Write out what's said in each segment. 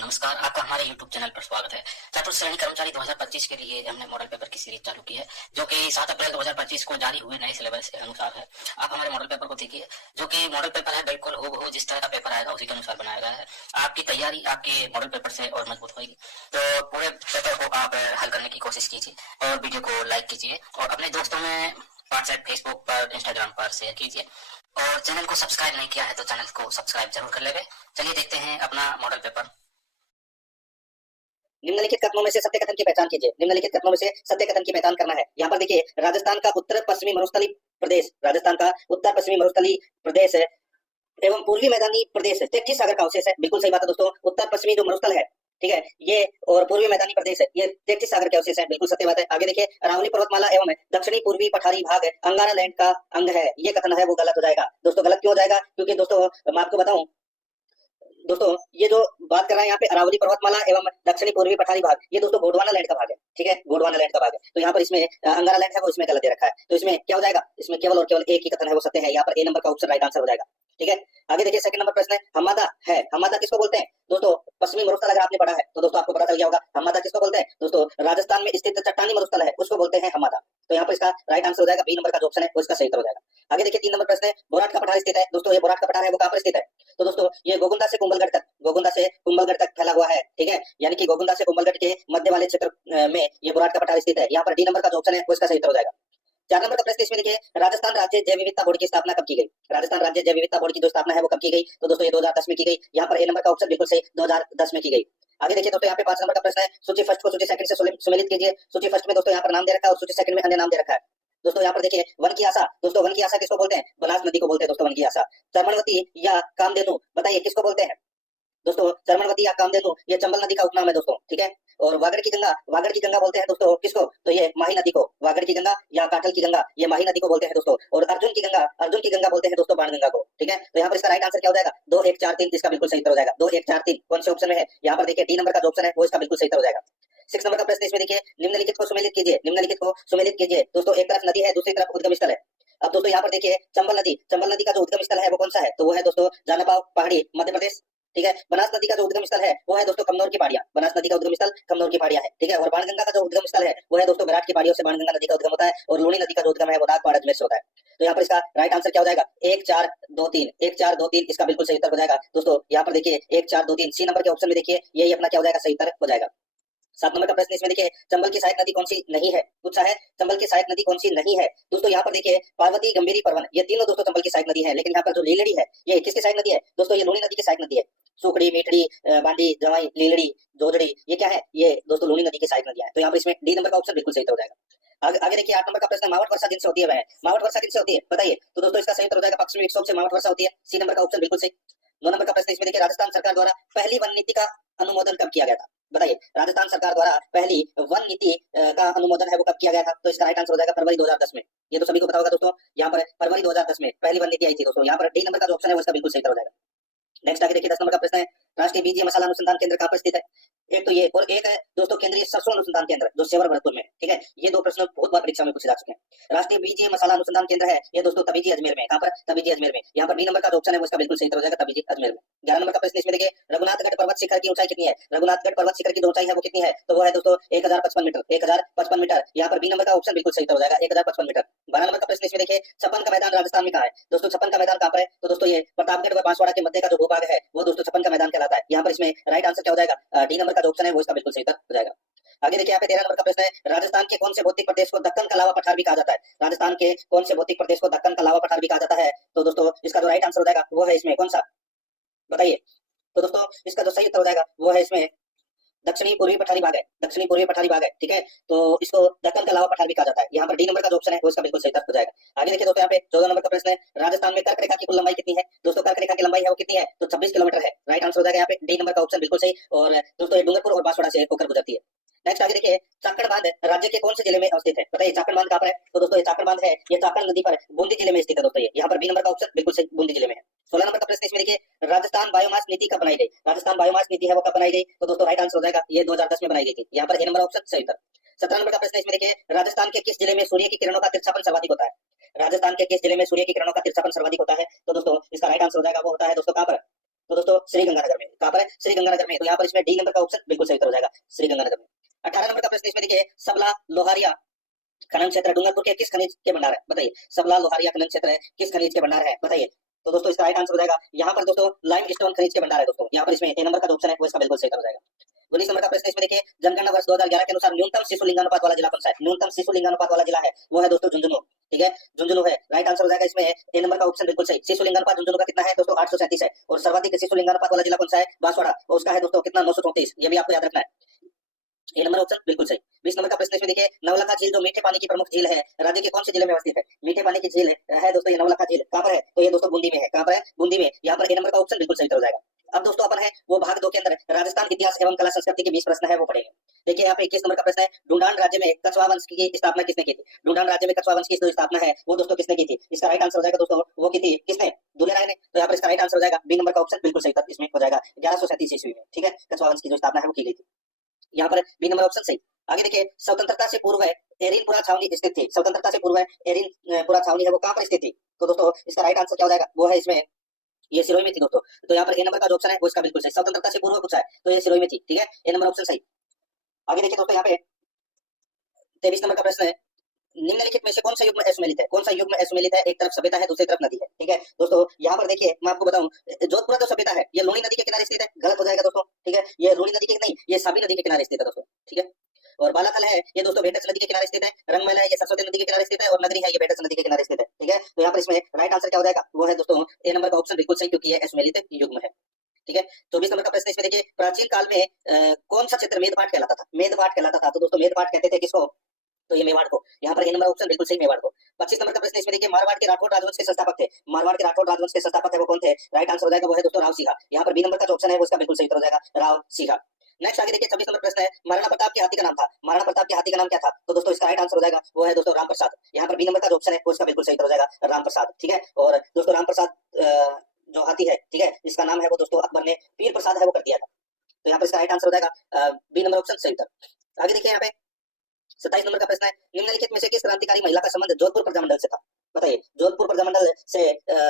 नमस्कार, आपका हमारे YouTube चैनल पर स्वागत है। चतुर्थ श्रेणी कर्मचारी 2025 के लिए हमने मॉडल पेपर की सीरीज चालू की है, जो कि 7 अप्रैल 2025 को जारी हुए नए सिलेबस के अनुसार है। आप हमारे मॉडल पेपर को देखिए, जो कि मॉडल पेपर है बिल्कुल हूबहू जिस तरह का पेपर आएगा उसी के अनुसार बनाया गया है। आपकी तैयारी आपके मॉडल पेपर से और मजबूत होगी। तो पूरे पेपर को आप हल करने की कोशिश कीजिए और वीडियो को लाइक कीजिए और अपने दोस्तों में व्हाट्सएप, फेसबुक पर, इंस्टाग्राम पर शेयर कीजिए। और चैनल को सब्सक्राइब नहीं किया है तो चैनल को सब्सक्राइब जरूर कर लेंगे। चलिए देखते हैं अपना मॉडल पेपर। निम्नलिखित कथनों में से सत्य कथन की पहचान कीजिए। निम्नलिखित कथनों में से सत्य कथन की पहचान करना है। यहाँ पर देखिए, राजस्थान का उत्तर पश्चिमी मरुस्थलीय प्रदेश, राजस्थान का उत्तर पश्चिमी मरुस्थलीय प्रदेश है एवं पूर्वी मैदानी प्रदेश है, तैक्टिस सागर का अवशेष है। बिल्कुल सही बात है दोस्तों। उत्तर पश्चिमी जो मरुस्थल है, ठीक है, ये और पूर्वी मैदानी प्रदेश है, ये तैक्टिस सागर के अवशेष है। बिल्कुल सत्य बात है। आगे देखिए, अरावली पर्वतमाला एवं दक्षिणी पूर्वी पठारी भाग अंगारा लैंड का अंग है, ये कथन है वो गलत हो जाएगा। दोस्तों गलत क्यों हो जाएगा? क्योंकि दोस्तों मैं आपको बताऊं दोस्तों, ये जो बात कर रहे हैं यहाँ पे अरावली पर्वतमाला एवं दक्षिणी पूर्वी पठारी भाग, ये दोस्तों गोंडवाना लैंड का भाग है, ठीक है, गोंडवाना लैंड का भाग है। तो यहाँ पर इसमें अंगारा लैंड है वो इसमें गलत दे रखा है। तो इसमें क्या हो जाएगा? इसमें केवल और केवल एक ही कथन है वो सत्य है। यहाँ पर ए नंबर का ऑप्शन राइट आंसर हो जाएगा, ठीक है। आगे देखिए, सेकंड नंबर प्रश्न है, हमादा है। हमादा किसको बोलते हैं? दोस्तों पश्चिमी मरुस्थल अगर आपने पढ़ा है तो दोस्तों आपको पता चल गया होगा हमादा किसको बोलते हैं। दोस्तों राजस्थान में स्थित चट्टानी मरुस्थल है उसको बोलते हैं हमादा। तो यहाँ पर इसका राइट आंसर हो जाएगा बी नंबर का जो ऑप्शन है वो इसका सही उत्तर हो जाएगा। आगे देखिए, 3 नंबर प्रश्न है, बोराट का पठार स्थित है। दोस्तों ये बोराट का पठार है वो कहाँ पर स्थित है? तो दोस्तों ये गोगुंदा से कुंभलगढ़ तक, गोगुंदा से कुंभलगढ़ तक फैला हुआ है, ठीक है, यानी कि गोगुंदा से कुंभलगढ़ के मध्य वाले क्षेत्र में ये बोराट का पठार स्थित है। यहाँ पर डी नंबर का जो ऑप्शन है वो इसका सही उत्तर हो जाएगा। 4 नंबर का प्रश्न इसमें देखिए, राजस्थान राज्य जैव विविधता बोर्ड की स्थापना कब की गई? राजस्थान राज्य जैव विविधता बोर्ड की जो स्थापना है वो कब की गई? तो दोस्तों ये 2010 में की गई। यहाँ पर ए नंबर का ऑप्शन बिल्कुल सही, 2010 में की गई। आगे देखिए दोस्तों, यहाँ पे 5 नंबर का प्रश्न है, सूची फर्स्ट को सूची सेकंड से सुमेलित कीजिए। सूची फर्स्ट में दोस्तों यहाँ पर नाम दे रखा है और सूची सेकंड में अन्य नाम दे रखा है। दोस्तों यहाँ पर देखिए, वन की आशा, दोस्तों वन की आशा किसको बोलते हैं? बनास नदी को बोलते हैं दोस्तों वन की आशा। चर्मणवती या कामधेनु, बताइए किसको बोलते हैं? दोस्तों चर्मणवती या कामधेनु ये चंबल नदी का उपनाम है दोस्तों, ठीक है। और वागड़ की गंगा, वागड़ की गंगा बोलते हैं दोस्तों किसको? तो ये माही नदी को। वागड़ की गंगा या काठल की गंगा ये माही नदी को बोलते हैं दोस्तों। और अर्जुन की गंगा, अर्जुन की गंगा बोलते हैं दोस्तों बाण गंगा को, ठीक है। तो यहाँ पर इसका राइट आंसर क्या हो जाएगा? 2 1 4 3 इसका बिल्कुल सही उत्तर हो जाएगा। 2 1 4 3 कौन से ऑप्शन में है? यहाँ पर देखिए डी नंबर का जो ऑप्शन है वो इसका बिल्कुल सही उत्तर हो जाएगा। 6 नंबर का प्रश्न इसमें देखिए, निम्नलिखित को सुमेलित कीजिए। निम्नलिखित को सुमेलित कीजिए। दोस्तों एक तरफ नदी है, दूसरी तरफ उद्गम स्थल है। अब दोस्तों यहाँ पर देखिए, चंबल नदी, चंबल नदी का जो उद्गम स्थल है वो कौन सा है? तो वो है दोस्तों जानापाव पहाड़ी, मध्य प्रदेश, ठीक है। बनास नदी का जो उद्गम स्थल है वो है दोस्तों कमनौर की पहाड़ियां। बनास नदी का उद्गम स्थल कमनौर की पहाड़ियां है, ठीक है। और बाणगंगा का जो उद्गम स्थल है वो है दोस्तों विराट की पहाड़ियों से बाणगंगा नदी का उद्गम होता है। और लूणी नदी का जो उद्गम है वो नागपाड़ अजमेर से होता है। तो यहाँ पर इसका राइट आंसर क्या हो जाएगा? 1 4 2 3, 1 4 2 3 इसका बिल्कुल सही उत्तर हो जाएगा। दोस्तों यहाँ पर देखिए 1 4 2 3 सी नंबर के ऑप्शन में देखिए यही अपना क्या हो जाएगा? सही उत्तर हो जाएगा। 7 नंबर का प्रश्न इसमें देखिए, चंबल की सहायक नदी कौन सी नहीं है? पूछा है चंबल की सहायक नदी कौन सी नहीं है। दोस्तों यहाँ पर देखिए, पार्वती, गंभीरी, परवन ये तीनों दोस्तों चंबल की सहायक नदी है। लेकिन यहाँ पर जो लीलड़ी है ये किसकी सहायक नदी है? दोस्तों ये लूणी नदी की सहायक नदी है। सुखड़ी, मीठड़ी, बांडी, जवाई, लीलड़ी, जोजड़ी ये क्या है? ये दोस्तों लूणी नदी की सहायक नदियां है। तो यहाँ पर इसमें डी नंबर का ऑप्शन बिल्कुल सही हो जाएगा। आगे देखिए, 8 नंबर का प्रश्न, मावट वर्षा दिन से होती है वह, मावट वर्षा दिन से होती है, बताइए। तो दोस्तों इसका सही उत्तर हो जाएगा पश्चिमी विक्षोभ से मावट वर्षा होती है। सी नंबर का ऑप्शन बिल्कुल सही। 9 नंबर का प्रश्न इसमें देखिए, राजस्थान सरकार द्वारा पहली वन नीति का अनुमोदन कब किया गया था? बताइए, राजस्थान सरकार द्वारा पहली वन नीति का अनुमोदन है वो कब किया गया था? तो इसका राइट आंसर हो जाएगा फरवरी 2010 में। ये तो सभी को पता होगा दोस्तों, यहाँ पर फरवरी 2010 में पहली वन नीति आई थी दोस्तों। यहाँ पर डी नंबर का जो ऑप्शन है वो इसका बिल्कुल सही हो जाएगा। नेक्स्ट आगे देखिए, 10 नंबर का प्रश्न है, राष्ट्रीय बीज मसाला अनुसंधान केंद्र कहाँ पर स्थित है? एक तो ये और एक है दोस्तों केंद्रीय सरसों अनुसंधान केंद्र जो सेवर भरतपुर में, ठीक है। ये दो प्रश्न बहुत बार परीक्षा में पूछे जा चुके हैं। राष्ट्रीय बीज मसाला अनुसंधान केंद्र है ये दोस्तों तबीजी अजमेर में। कहाँ पर? तबीजी अजमेर में। यहाँ पर बी नंबर का जो ऑप्शन है वो इसका बिल्कुल सही हो जाएगा, तबीजी अजमेर में। 11 नंबर का प्रश्न इसमें देखिए, रघुनाथगढ़ पर्वत शिखर की ऊंचाई कितनी है? रघुनाथगढ़ पर्वत शिखर की जो ऊंचाई है वो कितनी है? तो वो है दोस्तों 1055 मीटर, 1055 मीटर। यहाँ पर बी नंबर का ऑप्शन बिल्कुल सही हो जाएगा, 1055 मीटर। 12 नंबर का प्रश्न इसमें देखिए, छप्पन का मैदान राजस्थान में कहाँ है? दोस्तों छप्पन का मैदान कहाँ पर है? तो दोस्तों ये प्रतापगढ़ व बांसवाड़ा के मध्य का जो भूभाग है वो दोस्तों छप्पन का मैदान कहलाता है। यहाँ पर इसमें राइट आंसर क्या हो जाएगा? डी नंबर का जो ऑप्शन है वो इसका बिल्कुल सही हो जाएगा। आगे देखिए, यहाँ पे 13 नंबर का प्रश्न है, राजस्थान के कौन से भौतिक प्रदेश को दक्कन का लावा पठार भी कहा जाता है? राजस्थान के कौन से भौतिक प्रदेश को दक्कन का लावा पठार भी कहा जाता है? तो दोस्तों इसका जो राइट आंसर हो जाएगा वो है इसमें कौन सा? बताइए। तो दोस्तों इसका जो सही उत्तर हो जाएगा वो है इसमें दक्षिणी पूर्वी पठारी भाग है, दक्षिणी पूर्वी पठारी भाग है, ठीक है। तो इसको दक्कन का लावा पठार भी कहा जाता है। यहाँ पर डी नंबर का जो ऑप्शन है वो इसका बिल्कुल सही हो जाएगा। आगे देखिए दोस्तों, यहाँ पे 14 नंबर का प्रश्न है, राजस्थान में कर्क रेखा की कुल लंबाई कितनी है? दोस्तों कर्क रेखा की लंबाई है वो कितनी है? तो 26 किलोमीटर है। राइट आंसर हो जाएगा यहाँ पे डी नंबर का ऑप्शन बिल्कुल सही। और दोस्तों ये डूंगरपुर और बांसवाड़ा से होकर गुजरती है। नेक्स्ट आगे देखिए, चाकण बांध राज्य के कौन से जिले में अवस्थित है? बताइए चाकण बांध कहाँ पर है? तो दोस्तों ये चाकण बांध है ये चाकण नदी पर बूंदी जिले में स्थित है दोस्तों। ये यहाँ पर बी नंबर का ऑप्शन बिल्कुल सही, बूंदी जिले में है। 16 नंबर का प्रश्न इसमें देखिए, राजस्थान बायोमास नीति कब बनाई गई? राजस्थान बायोमास नीति है वो कब बनाई गई? तो दोस्तों राइट आंसर हो जाएगा ये 2010 में बनाई गई थी। यहाँ पर ए नंबर ऑप्शन सही उत्तर। 17 नंबर का प्रश्न इसमें देखिए, राजस्थान के किस जिले में सूर्य की किरणों का तिरछापन सर्वाधिक होता है? राजस्थान के किस जिले में सूर्य की किरणों का तिरछापन सर्वाधिक होता है? तो दोस्तों इसका राइट आंसर हो जाएगा वो होता है दोस्तों कहाँ पर? तो दोस्तों श्री गंगानगर में, कहां पर है? श्री गंगानगर में। तो यहाँ पर इसमें डी नंबर का ऑप्शन बिल्कुल सही उत्तर हो जाएगा, श्री गंगानगर में। 18 नंबर का प्रश्न इसमें देखिए, सबला लोहारिया खनन क्षेत्र डूंगरपुर के किस खनिज के भंडार है? बताइए, सबला लोहारिया खनन क्षेत्र किस खनिज के भंडार है? बताइए। तो दोस्तों इसका राइट आंसर हो जाएगा यहाँ पर दोस्तों लाइम स्टोन खनिज के भंडार है दोस्तों। यहाँ पर इसमें ए नंबर का जो ऑप्शन है वो इसका बिल्कुल सही हो जाएगा। 19 नंबर का प्रश्न इसमें देखिए, जनगणना वर्ष 2011 के अनुसार न्यूनतम शिशु लिंगानुपात वाला जिला कौन सा है? न्यूनतम शिशु लिंगानुपात वाला जिला है वो है दोस्तों झुंझुनू। ठीक है, झुंझुनू है। राइट आंसर हो जाएगा इसमें ए नंबर का ऑप्शन बिल्कुल सही। शिशु लिंगानुपात झुंझुनू का कितना है दोस्तों? 837 है। और सर्वाधिक शिशु लिंगानुपात वाला जिला कौन सा है? बांसवाड़ा, और उसका है दोस्तों कितना? 934। ये भी आपको याद रखना है। ए नंबर ऑप्शन बिल्कुल सही। 20 नंबर का प्रश्न इसमें देखिए, नवलखा झील जो मीठे पानी की प्रमुख झील है, राज्य के कौन से जिले में अवस्थित है? मीठे पानी की झील है दोस्तों ये नवलखा झील। कहां पर है? तो ये दोस्तों बूंदी में है। कहां पर है? बूंदी में। यहाँ पर ए नंबर का ऑप्शन बिल्कुल सही हो जाएगा। अब दोस्तों अपन है वो भाग 2 के अंदर राजस्थान इतिहास एवं कला संस्कृति के 20 प्रश्न है वो पढ़ेंगे। देखिए यहाँ पे 21 नंबर का प्रश्न है, ढूंढान राज्य में कछवा वंश की स्थापना किसने की थी? ढूंढान राज्य में कछवा वंश की जो स्थापना है वो दोस्तों किसने की थी? इसका राइट आंसर हो जाएगा दोस्तों, वो की थी किसने? दुले राय ने। तो यहाँ पर इसका राइट आंसर हो जाएगा बी नंबर का ऑप्शन बिल्कुल सही इसमें हो जाएगा। 1137 ईस्वी में। ठीक है, कछवा वंश की जो स्थापना है वो की गई थी। यहाँ पर बी नंबर ऑप्शन सही। आगे देखिए, स्वतंत्रता से पूर्व एरिनपुरा छावनी स्थित थी। स्वतंत्रता से पूर्व एरिनपुरा छावनी है वो कहां पर स्थित थी? तो दोस्तों इसका राइट आंसर क्या हो जाएगा? वो है इसमें ये सिरोही में थी दोस्तों। तो यहाँ पर ए नंबर का जो ऑप्शन है वो इसका बिल्कुल सही। स्वतंत्रता से पूर्व पूछा है तो ये सिरोही में थी। ठीक है, ए नंबर ऑप्शन सही। आगे देखिए दोस्तों, यहाँ पे 23 नंबर का प्रश्न है, निम्नलिखित में से कौन सा युग्म असुमेलित है? कौन सा युग्म असुमेलित है? एक तरफ सभ्यता है, दूसरी तरफ नदी है। ठीक है दोस्तों, यहाँ पर देखिए मैं आपको बताऊं, जोधपुरा जो सभ्यता है ये लूनी नदी के किनारे स्थित है। गलत हो जाएगा दोस्तों। ठीक है, ये लूनी नदी के नहीं, ये साबी नदी के किनारे स्थित है दोस्तों। ठीक है, और बालाथल है ये दोस्तों भेटस नदी के किनारे स्थित है। रंगमहल है ये सरस्वती नदी के किनारे स्थित है। और नगरी है ये भेटस नदी के किनारे स्थित है। ठीक है, तो यहाँ पर इसमें राइट आंसर क्या हो जाएगा? वो है दोस्तों ए नंबर का ऑप्शन बिल्कुल सही, क्योंकि ये असुमेलित युग्म है। ठीक है, 24 नंबर का प्रश्न इसमें देखिए, प्राचीन काल में कौन सा क्षेत्र मेदपाट कहलाता था? मेदपाट कहलाता था। तो दोस्तों मेदपाट कहते थे किसको? तो ये मेवाड़ को। यहाँ पर ए नंबर ऑप्शन बिल्कुल सही, मेवाड़ को। 25 नंबर का प्रश्न इसमें देखिए, मारवाड़ के राठौड़ राजवंश के संस्थापक थे। मारवाड़ के राठौड़ राजवंश के संस्थापक है वो कौन थे? राइट आंसर हो जाएगा वो है दोस्तों राव सिंह। यहाँ पर बी नंबर का जो ऑप्शन है वो इसका बिल्कुल सही हो जाएगा, राव सिंह। नेक्स्ट आगे देखिए, 26 नंबर प्रश्न है, महाराणा प्रताप के हाथी का नाम था। महाराणा प्रताप के हाथी का नाम क्या था? तो दोस्तों इसका राइट आंसर हो जाएगा वो है दोस्तों राम प्रसाद। यहाँ पर बी नंबर का जो ऑप्शन है वो इसका बिल्कुल सही हो जाएगा, राम प्रसाद। ठीक है, और दोस्तों राम प्रसाद जो हाथी है, ठीक है, इसका नाम है वो दोस्तों अकबर ने पीर प्रसाद है वो कर दिया था। तो यहाँ पर इसका राइट आंसर हो जाएगा बी नंबर ऑप्शन सही उत्तर। आगे देखिए यहाँ पे 27 नंबर का प्रश्न है, निम्नलिखित में से किस क्रांतिकारी महिला का संबंध जोधपुर प्रजामंडल से था? बताइए, जोधपुर प्रजामंडल से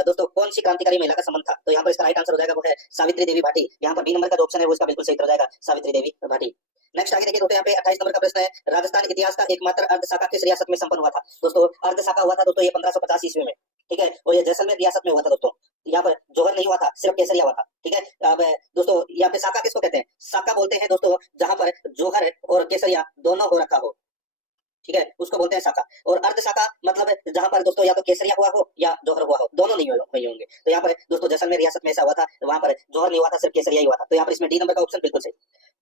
दोस्तों कौन सी क्रांतिकारी महिला का संबंध था? तो यहाँ पर इसका राइट आंसर हो जाएगा वो है सावित्री देवी भाटी। यहाँ पर बी नंबर का जो ऑप्शन है वो इसका बिल्कुल सही हो जाएगा, सावित्री देवी भाटी। नेक्स्ट आगे देखिए दोस्तों, यहाँ पे 28 नंबर का प्रश्न है, राजस्थान इतिहास का एकमात्र अर्धशाखा किस रियासत में संपन्न हुआ था? दोस्तों अर्धशाखा हुआ था दोस्तों ये 1550 ईस्वी में। ठीक है, और ये जैसलमेर रियासत में हुआ था दोस्तों। यहाँ पर जौहर नहीं हुआ था, सिर्फ केसरिया हुआ था। ठीक है, अब दोस्तों यहाँ पे शाखा किसको कहते हैं? शाखा बोलते हैं दोस्तों जहां पर जौहर और केसरिया दोनों हो रखा हो। ठीक है, उसको बोलते हैं शाखा। और अर्ध शाखा मतलब जहां पर दोस्तों या तो केसरिया हुआ हो या जौहर हुआ हो, दोनों नहीं हुए होंगे। तो यहाँ पर दोस्तों जैसलमेर रियासत में ऐसा हुआ था, वहां पर जौहर नहीं हुआ था, सिर्फ केसरिया ही हुआ था। तो यहाँ पर इसमें डी नंबर का ऑप्शन बिल्कुल सही।